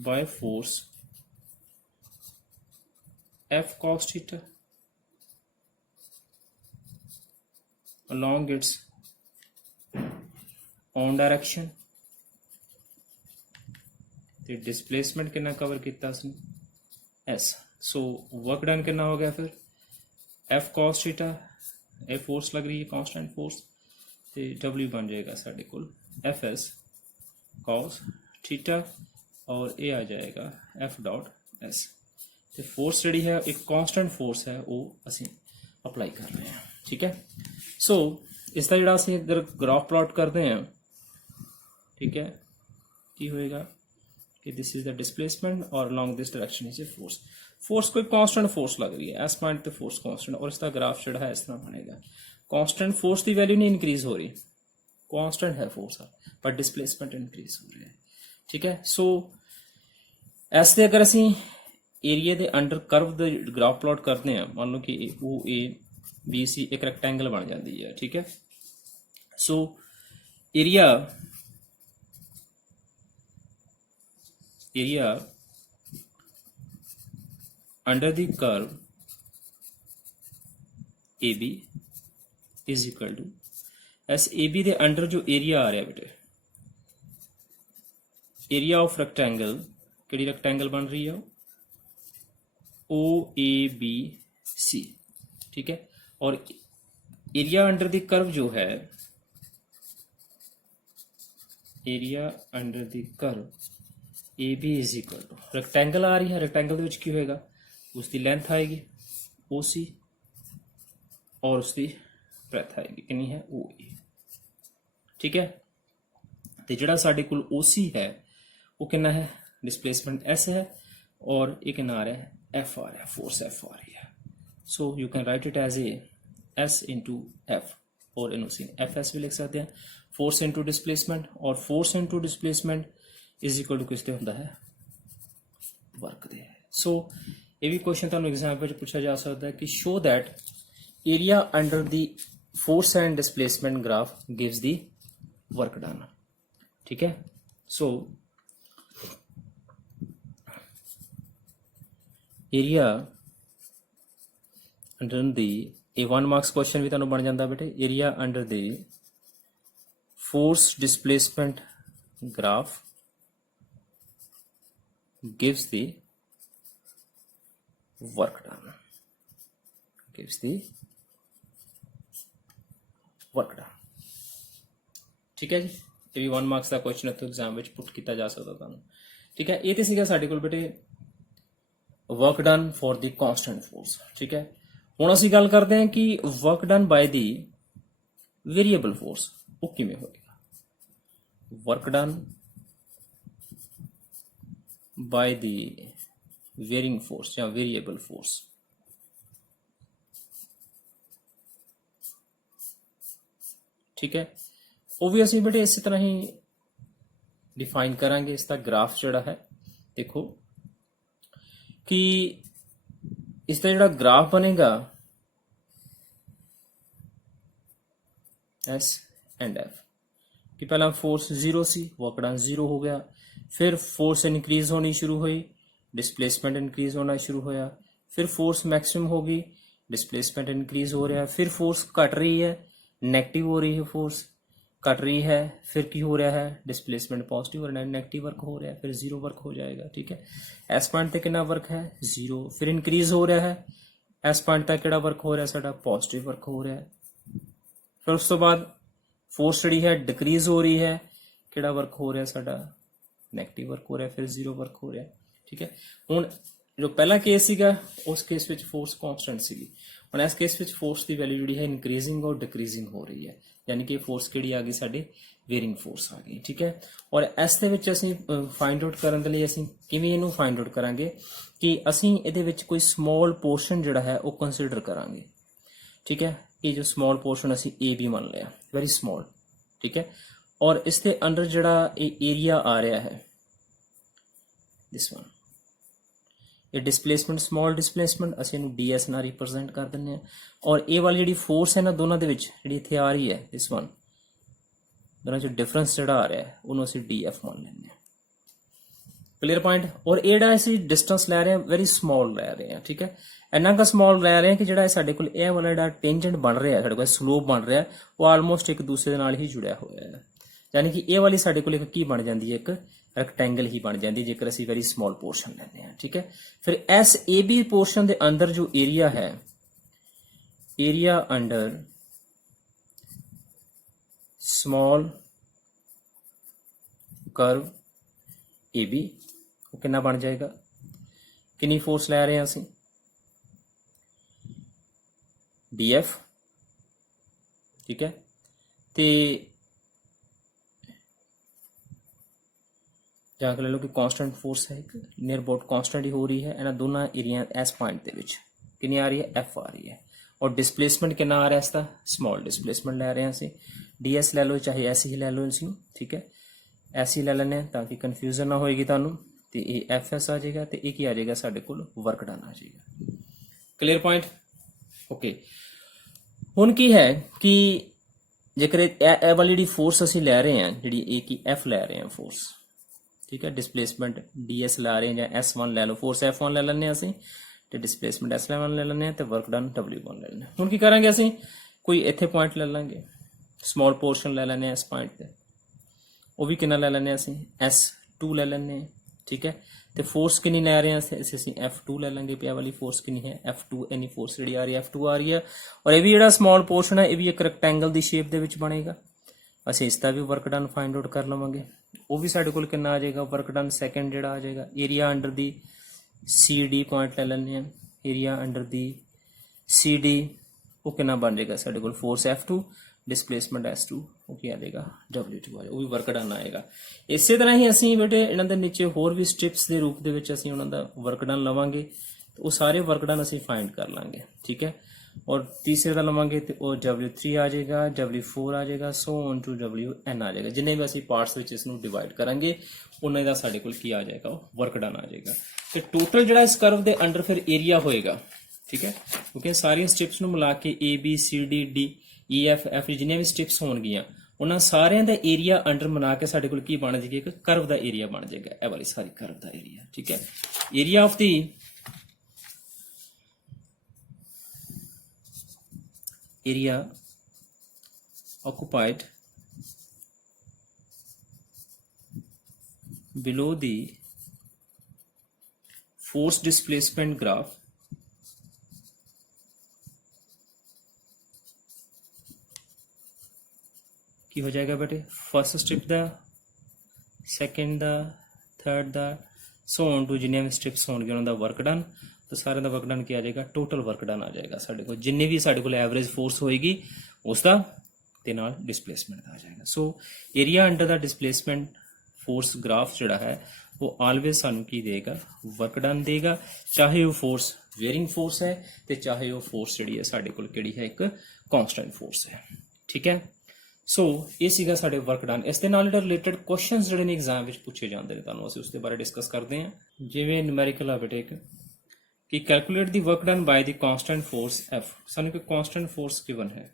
by force F cos theta along its own direction। ਤੇ डिस्प्लेसमेंट कितना कवर किया S। सो वर्क डन कितना हो गया फिर F cos थीटा, ये फोर्स लग रही है कांस्टेंट फोर्स, तो W बन जाएगा साढ़े को FS cos थीटा और ये आ जाएगा F डॉट S। तो फोर्स जी है एक कांस्टेंट फोर्स है वो असी अप्लाई कर रहे हैं, ठीक है। सो इसका जोड़ा असी इधर ग्राफ प्लॉट करते हैं, ठीक है, की होएगा कि दिस इज द डिस्प्लेसमेंट और along this direction is a force. Force कोई कांस्टेंट फोर्स लग रही है, एस पॉइंट पे फोर्स कांस्टेंट, और इसका ग्राफ जो है इस तरह बनेगा। कांस्टेंट फोर्स की वैल्यू नहीं इंक्रीज हो रही, कांस्टेंट है फोर्स पर डिस्प्लेसमेंट इंक्रीज हो रही है, ठीक है। सो एस दे अगर असी एरिया के अंडर कर्व दे ग्राफ प्लॉट करते हैं, मान लो कि ओ ए बी सी एक रैक्टेंगल बन जाती है, ठीक है। So area under the curve AB is equal to S AB के अंडर जो एरिया आ रहा है बेटे, एरिया ऑफ रेक्टेंगल, कि रेक्टेंगल बन रही है OABC, ठीक है। और एरिया अंडर द कर्व जो है, area under the curve AB is equal to rectangle आ रही है, रेक्टेंगल की होएगा उसकी लेंथ आएगी OC और उसकी ब्रेथ आएगी कितनी है OA, ठीक है। तो जिहड़ा साडे कोल OC है वो कितना है, डिस्प्लेसमेंट S है और एक कितना आ रहा है F आ रहा है, फोर्स F आ रही है। So you can write it as a S into F और इन उसी FS भी लिख सकते हैं, फोर्स इंटू डिस्प्लेसमेंट, और force into displacement is equal to किसते होता है ਵਰਕ ਦੇ ਹੈ। ਸੋ ਇਹ ਵੀ ਕੁਐਸਚਨ ਤੁਹਾਨੂੰ ਐਗਜ਼ਾਮ ਵਿੱਚ ਪੁੱਛਿਆ ਜਾ ਸਕਦਾ ਹੈ ਕਿ show that area under the force and displacement graph gives the work done. ਠੀਕ ਹੈ, ਸੋ ਏਰੀਆ ਅੰਡਰ ਦੀ ਇਹ 1 ਮਾਰਕਸ ਕੁਐਸਚਨ ਵੀ ਤੁਹਾਨੂੰ ਬਣ ਜਾਂਦਾ ਬੇਟੇ। Area under the force displacement graph gives the work done, gives the work done। ठीक है जी, ਇਹ ਵੀ 1 ਮਾਰਕਸ ਦਾ ਕੁਐਸਚਨ ਇੱਥੇ ਐਗਜ਼ਾਮ ਵਿੱਚ ਪੁੱਟ ਕੀਤਾ ਜਾ ਸਕਦਾ ਤੁਹਾਨੂੰ। ਠੀਕ ਹੈ, ਇਹ ਤੇ ਸੀਗਾ ਸਾਡੇ ਕੋਲ ਬੇਟੇ work done for the constant force. ਠੀਕ ਹੈ, ਹੁਣ ਅਸੀਂ ਗੱਲ ਕਰਦੇ ਹਾਂ ਕਿ ਵਰਕ ਡਨ ਬਾय ਦੀ ਵੇਰੀਏਬਲ ਫੋਰਸ ਉਹ ਕਿਵੇਂ ਹੋਏਗਾ। ਵਰਕ ਡਨ ਬਾय ਦੀ ਵੇਰਿੰਗ ਫੋਰਸ ਜਾਂ ਵੇਰੀਏਬਲ ਫੋਰਸ। ਠੀਕ ਹੈ, ਉਹ ਵੀ ਅਸੀਂ ਬੇਟੇ ਇਸੇ ਤਰ੍ਹਾਂ ਹੀ ਡਿਫਾਈਨ ਕਰਾਂਗੇ। ਇਸ ਦਾ ਗ੍ਰਾਫ ਜਿਹੜਾ ਹੈ ਦੇਖੋ ਕਿ ਇਸ ਦਾ ਜਿਹੜਾ ਗ੍ਰਾਫ ਬਣੇਗਾ S एंड F कि पहला फोर्स 0 सी, वर्क डन 0 हो गया, फिर फोर्स इंक्रीज होनी शुरू हुई, डिस्प्लेसमेंट इंक्रीज होना शुरू होया, फिर फोर्स मैक्सिमम होगी, डिस्प्लेसमेंट इंक्रीज हो रहा है, फिर फोर्स घट रही है, नेगेटिव हो रही है, फोर्स घट रही है, फिर की हो रहा है डिस्प्लेसमेंट पॉजिटिव और नेगेटिव वर्क हो रहा है, फिर 0 वर्क हो जाएगा। ठीक है, एस पॉइंट तक कितना वर्क है 0, फिर इंक्रीज हो रहा है, एस पॉइंट तक किहड़ा वर्क हो रहा है साडा पॉजिटिव वर्क हो रहा है, फिर उस तो बाद फोर्स जी है डिक्रीज हो रही है, किहड़ा वर्क हो रहा है साडा नैगेटिव वर्क हो रहा है, फिर 0 वर्क हो रहा है। ठीक है, हुण जो पहला केस सीगा उस केस विच फोर्स कांस्टेंट सीगी, हुण इस केस विच फोर्स की वैल्यू जी है इंक्रीजिंग और डिक्रीजिंग हो रही है, यानी कि फोर्स किहड़ी आ गई साडी वेरिंग फोर्स आ गई। ठीक है, और इस दे विच असीं फाइंड आउट करन दे लई असीं किवें इहनूं फाइंड आउट करांगे कि असीं इहदे विच कोई समॉल पोर्शन जिहड़ा है वो कंसीडर करांगे। ठीक है, ये जो स्मॉल पोर्शन असी ए बी मान लिया, वेरी स्मॉल। ठीक है, और इसके अंडर जड़ा एरिया आ रहा है दिस वन, ये डिस्प्लेसमेंट स्मॉल डिस्प्लेसमेंट असी इहनूं डी एस नाल रिप्रजेंट कर दिंदे हैं, और ये वाली जिहड़ी फोर्स है ना दोनों दे विच जिहड़ी इत्थे आ रही है दिस वन, दोनों च डिफरेंस जिहड़ा आ रहा है उहनूं असी डी एफ मान लैंदे हैं। क्लीयर पॉइंट, और ये जिहड़ा असी डिस्टेंस लै रहे हैं वेरी स्मॉल लै रहे हैं। ठीक है, इन्ना का स्मॉल लै रहे हैं कि जिहड़ा साडे कोल इह वाला जिहड़ा टेंजेंट बन रहा है, साडे कोल स्लोप बन रहा है, वो आलमोस्ट एक दूसरे दे नाल ही जुड़िया होया है, यानी कि ये वाली साडे कोल एक की बन जाती है, एक रेक्टेंगल ही बन जाती है जेकर असी वेरी स्मॉल पोर्शन लैंदे हैं। ठीक है, फिर एस ए बी पोर्शन के अंदर जो एरिया है, area under small curve A B वो कितना बन जाएगा, कितनी फोर्स लै रहे हैं असी डी एफ। ठीक है, तो जाकर ले लो कि कांस्टेंट फोर्स है, एक नियर अबाउट कांस्टेंट ही हो रही है, इन्होंने दोनों एरिया एस पॉइंट के विच कितनी आ रही है एफ आ रही है, और डिस्प्लेसमेंट कितना आ रहा है इसका स्मॉल डिस्प्लेसमेंट लै रहे हैं असी, डी एस लै लो चाहे एस ही लै लो इसमें। ठीक है, एस ही लै लें ताकि कन्फ्यूजन ना होएगी तुहानूं, तो ये एफ एस आ जाएगा, तो एक ही आ जाएगा साडे कोल वर्क डन आ जाएगा। Clear point, okay. हुण की है कि जेकर ए वाली जी फोर्स असी लै रहे हैं, जी ए की एफ लै रहे हैं फोर्स, ठीक है, डिस्प्लेसमेंट डी एस ला रहे हैं, या एस वन लै लो, फोर्स एफ वन लै लें असी, तो डिस्प्लेसमेंट एस वन लै लें, तो वर्क डन डबल्यू वन लै लें। हुण की करांगे असी, कोई इत्थे पॉइंट ले लांगे, स्मॉल पोर्शन ले लें इस पॉइंट से, वो भी कितना ले लें असी एस टू ले लें। ठीक है, तो फोर्स कितनी लै रहे हैं इसे असी एफ टू ले लेंगे, पे वाली फोर्स कितनी है एफ टू, इन्नी फोर्स जी आ रही है एफ टू आ रही है, और ये भी जो स्मॉल पोर्शन है ये भी एक रेक्टेंगल की शेप के विच बनेगा, असी इसका भी वर्क डन फाइंड आउट कर लवांगे, वो भी साडे कोल कितना आ जाएगा वर्क डन सैकेंड जिहड़ा आ जाएगा। Area under the C D point ले लेंगे हैं, area under the C D वो कितना बन जाएगा साडे कोल force F two, displacement S two, वो क्या आ जाएगा डबल्यू टू आ जाएगा, वो भी वर्क डन आएगा। इस तरह ही असी बेटे इन्हों के नीचे होर भी स्ट्रिप्स के रूप के असी उन्हों का वर्क डन लवांगे, ਉਹ ਸਾਰੇ ਵਰਕ ਡਨ ਅਸੀਂ ਫਾਈਂਡ ਕਰ ਲਾਂਗੇ, ਠੀਕ ਹੈ। ਔਰ ਤੀਸਰੇ ਦਾ ਲਵਾਂਗੇ ਤੇ ਉਹ W3 ਆ ਜਾਏਗਾ, W4 ਆ ਜਾਏਗਾ, ਸੋ ਔਨ ਟੂ WN ਆ ਜਾਏਗਾ। ਜਿੰਨੇ ਵੀ ਅਸੀਂ ਪਾਰਟਸ ਵਿੱਚ ਇਸ ਨੂੰ ਡਿਵਾਈਡ ਕਰਾਂਗੇ ਉਹਨਾਂ ਦਾ ਸਾਡੇ ਕੋਲ ਕੀ ਆ ਜਾਏਗਾ, ਉਹ ਵਰਕ ਡਨ ਆ ਜਾਏਗਾ। ਤੇ ਟੋਟਲ ਜਿਹੜਾ ਇਸ ਕਰਵ ਦੇ ਅੰਡਰ ਫਿਰ ਏਰੀਆ ਹੋਏਗਾ, ਠੀਕ ਹੈ, ਕਿਉਂਕਿ ਸਾਰੀਆਂ ਸਟ੍ਰਿਪਸ ਨੂੰ ਮਿਲਾ ਕੇ ABCD EF ਜਿੰਨੀਆਂ ਵੀ ਸਟ੍ਰਿਪਸ ਹੋਣਗੀਆਂ ਉਹਨਾਂ ਸਾਰਿਆਂ ਦਾ ਏਰੀਆ ਅੰਡਰ ਬਣਾ ਕੇ ਸਾਡੇ ਕੋਲ ਕੀ ਬਣ ਜਾਏਗਾ, ਇੱਕ ਕਰਵ ਦਾ ਏਰੀਆ ਬਣ ਜਾਏਗਾ। ਇਹ ਵਾਲੀ ਸਾਰੀ ਕਰਵ ਦਾ ਏਰੀਆ, ਠੀਕ ਹੈ। Area of the area occupied below the force displacement graph ਕੀ ਹੋ ਜਾਏਗਾ ਬੇਟੇ, ਫਸਟ ਸਟ੍ਰਿਪ ਦਾ, ਸੈਕੰਡ ਦਾ, ਥਰਡ ਦਾ, ਸੋ ਔਨ ਟੂ ਜਿੰਨੇ ਵੀ ਸਟ੍ਰਿਪਸ ਹੋਣਗੇ ਉਹਨਾਂ ਦਾ ਵਰਕ ਡਨ। तो सारे का वर्क डन क्या आ जाएगा, टोटल वर्क डन आ जाएगा साढ़े को, जिन्ने भी साढ़े को एवरेज फोर्स होएगी उसका ते नाल डिस्प्लेसमेंट आ जाएगा। So area under the displacement force graph जोड़ा है वो ऑलवेज सानू की देगा, वर्क डन देगा, चाहे वो फोर्स वेयरिंग फोर्स है ते चाहे वो फोर्स जी है साढ़े को केड़ी है एक कॉन्स्टेंट फोर्स है, ठीक है। सो ये सीगा साढ़े वर्क डन। इस दे नाल रिलेटेड क्वेश्चन जिहड़े ने एग्जाम विच पूछे जाते हैं, तुहानूं असीं उसदे बारे डिस्कस करते हैं। जिवें न्यूमेरिकल आ बेटे एक कि calculate the work done by the constant force F, सानू कोई कांस्टेंट फोर्स गिवन है,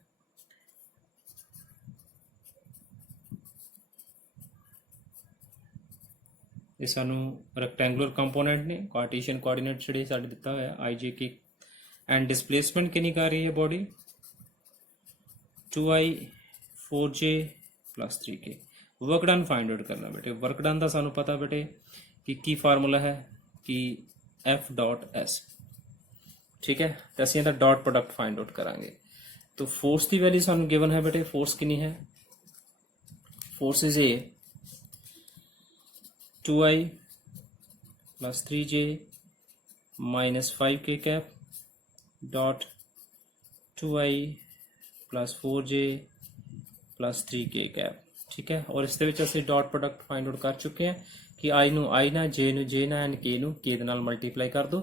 ये सानू रेक्टेंगुलर कंपोनेंट ने कार्टेशियन कोऑर्डिनेट जिहड़े साडे दिता होया I J K and displacement कितनी कर रही है body 2I 4J plus 3K। Work done find out करना बेटे, वर्क डन का सानू पता बेटे कि की फार्मूला है कि F डॉट S, ठीक है। तो असं इसका डॉट प्रोडक्ट फाइंड आउट करांगे। तो फोर्स की वैल्यू सानू गिवन है बेटे, फोर्स कितनी है, force is a 2I plus 3J minus 5K cap dot 2I plus 4J plus 3K cap, ठीक है। और इस डॉट प्रोडक्ट फाइंड आउट कर चुके हैं कि I नू I ना, J नू J ना एंड K नू K दे नाल मल्टीप्लाई कर दो,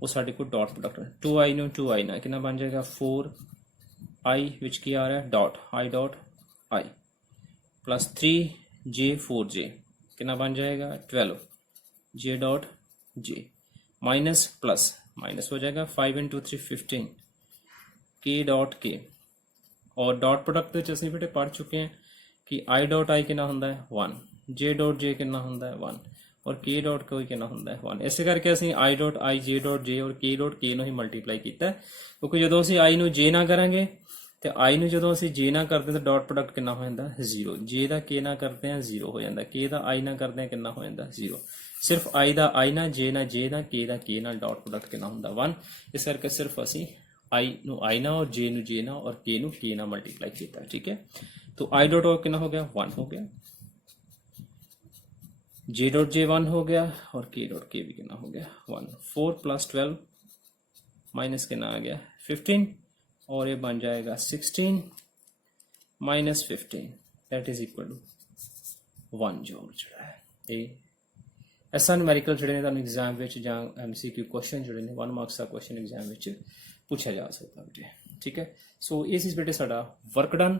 वो साडे को डॉट प्रोडक्ट 2I नू 2I ना कितना बन जाएगा 4I विच की आ रहा है dot I dot I plus 3J 4J कितना बन जाएगा 12J dot J minus plus minus हो जाएगा 5 इंटू 3 15 K डॉट K। और डॉट प्रोडक्ट असीं बेटे पढ़ चुके हैं कि I डॉट I कितना होंदा है 1, J डॉट J कितना होंदा है 1 और K डॉट कोई कितना होंदा है 1। इस करके असीं I dot I J dot J और K डॉट K नूं ही मल्टीप्लाई कीता है, क्योंकि जदों असीं I नूं J ना करांगे ते I नूं जदों असीं J ना करदे तो डॉट प्रोडक्ट कितना हो जांदा 0, J दा K ना करते हैं 0 हो जांदा, K दा I ना करदे कितना हो जांदा 0। सिर्फ I दा I ना, J ना J ना, K दा K नाल डॉट प्रोडक्ट कितना हुंदा 1। इस करके सिर्फ असीं I नूं I ना और J नूं J ना और K नूं K ना मल्टीप्लाई कीता, ठीक है। तो I डॉट कितना हो गया 1 हो गया, J डॉट J 1 हो गया और K डॉट K भी कितना हो गया 1। 4 प्लस 12 माइनस कितना आ गया 15 और ये बन जाएगा 16 minus 15 that is equal to 1 joule जोड़ा है। ये ऐसा न्यूमेरिकल जोड़े ने एग्जाम विच जां MCQ क्वेश्चन जोड़े ने 1 मार्क्स का क्वेश्चन एग्जाम विच पूछा जा सकता बेटे, ठीक है। सो ये चीज़ बेटे साडा वर्क डन।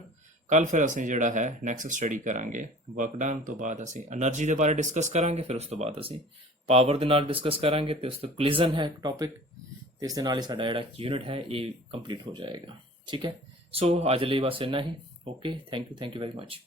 कल फिर असीं जिहड़ा है नैक्सट स्टडी करांगे वर्क डन तो बाद असीं एनर्जी के बारे डिस्कस करांगे, फिर उस तो बाद असीं पावर दे नाल डिस्कस करांगे ते उस तो कोलिजन है एक टॉपिक ते इस दे नाल ही साडा जिहड़ा यूनिट है ये कंप्लीट हो जाएगा, ठीक है। सो अज लई बस इन्ना ही। Okay, thank you very much.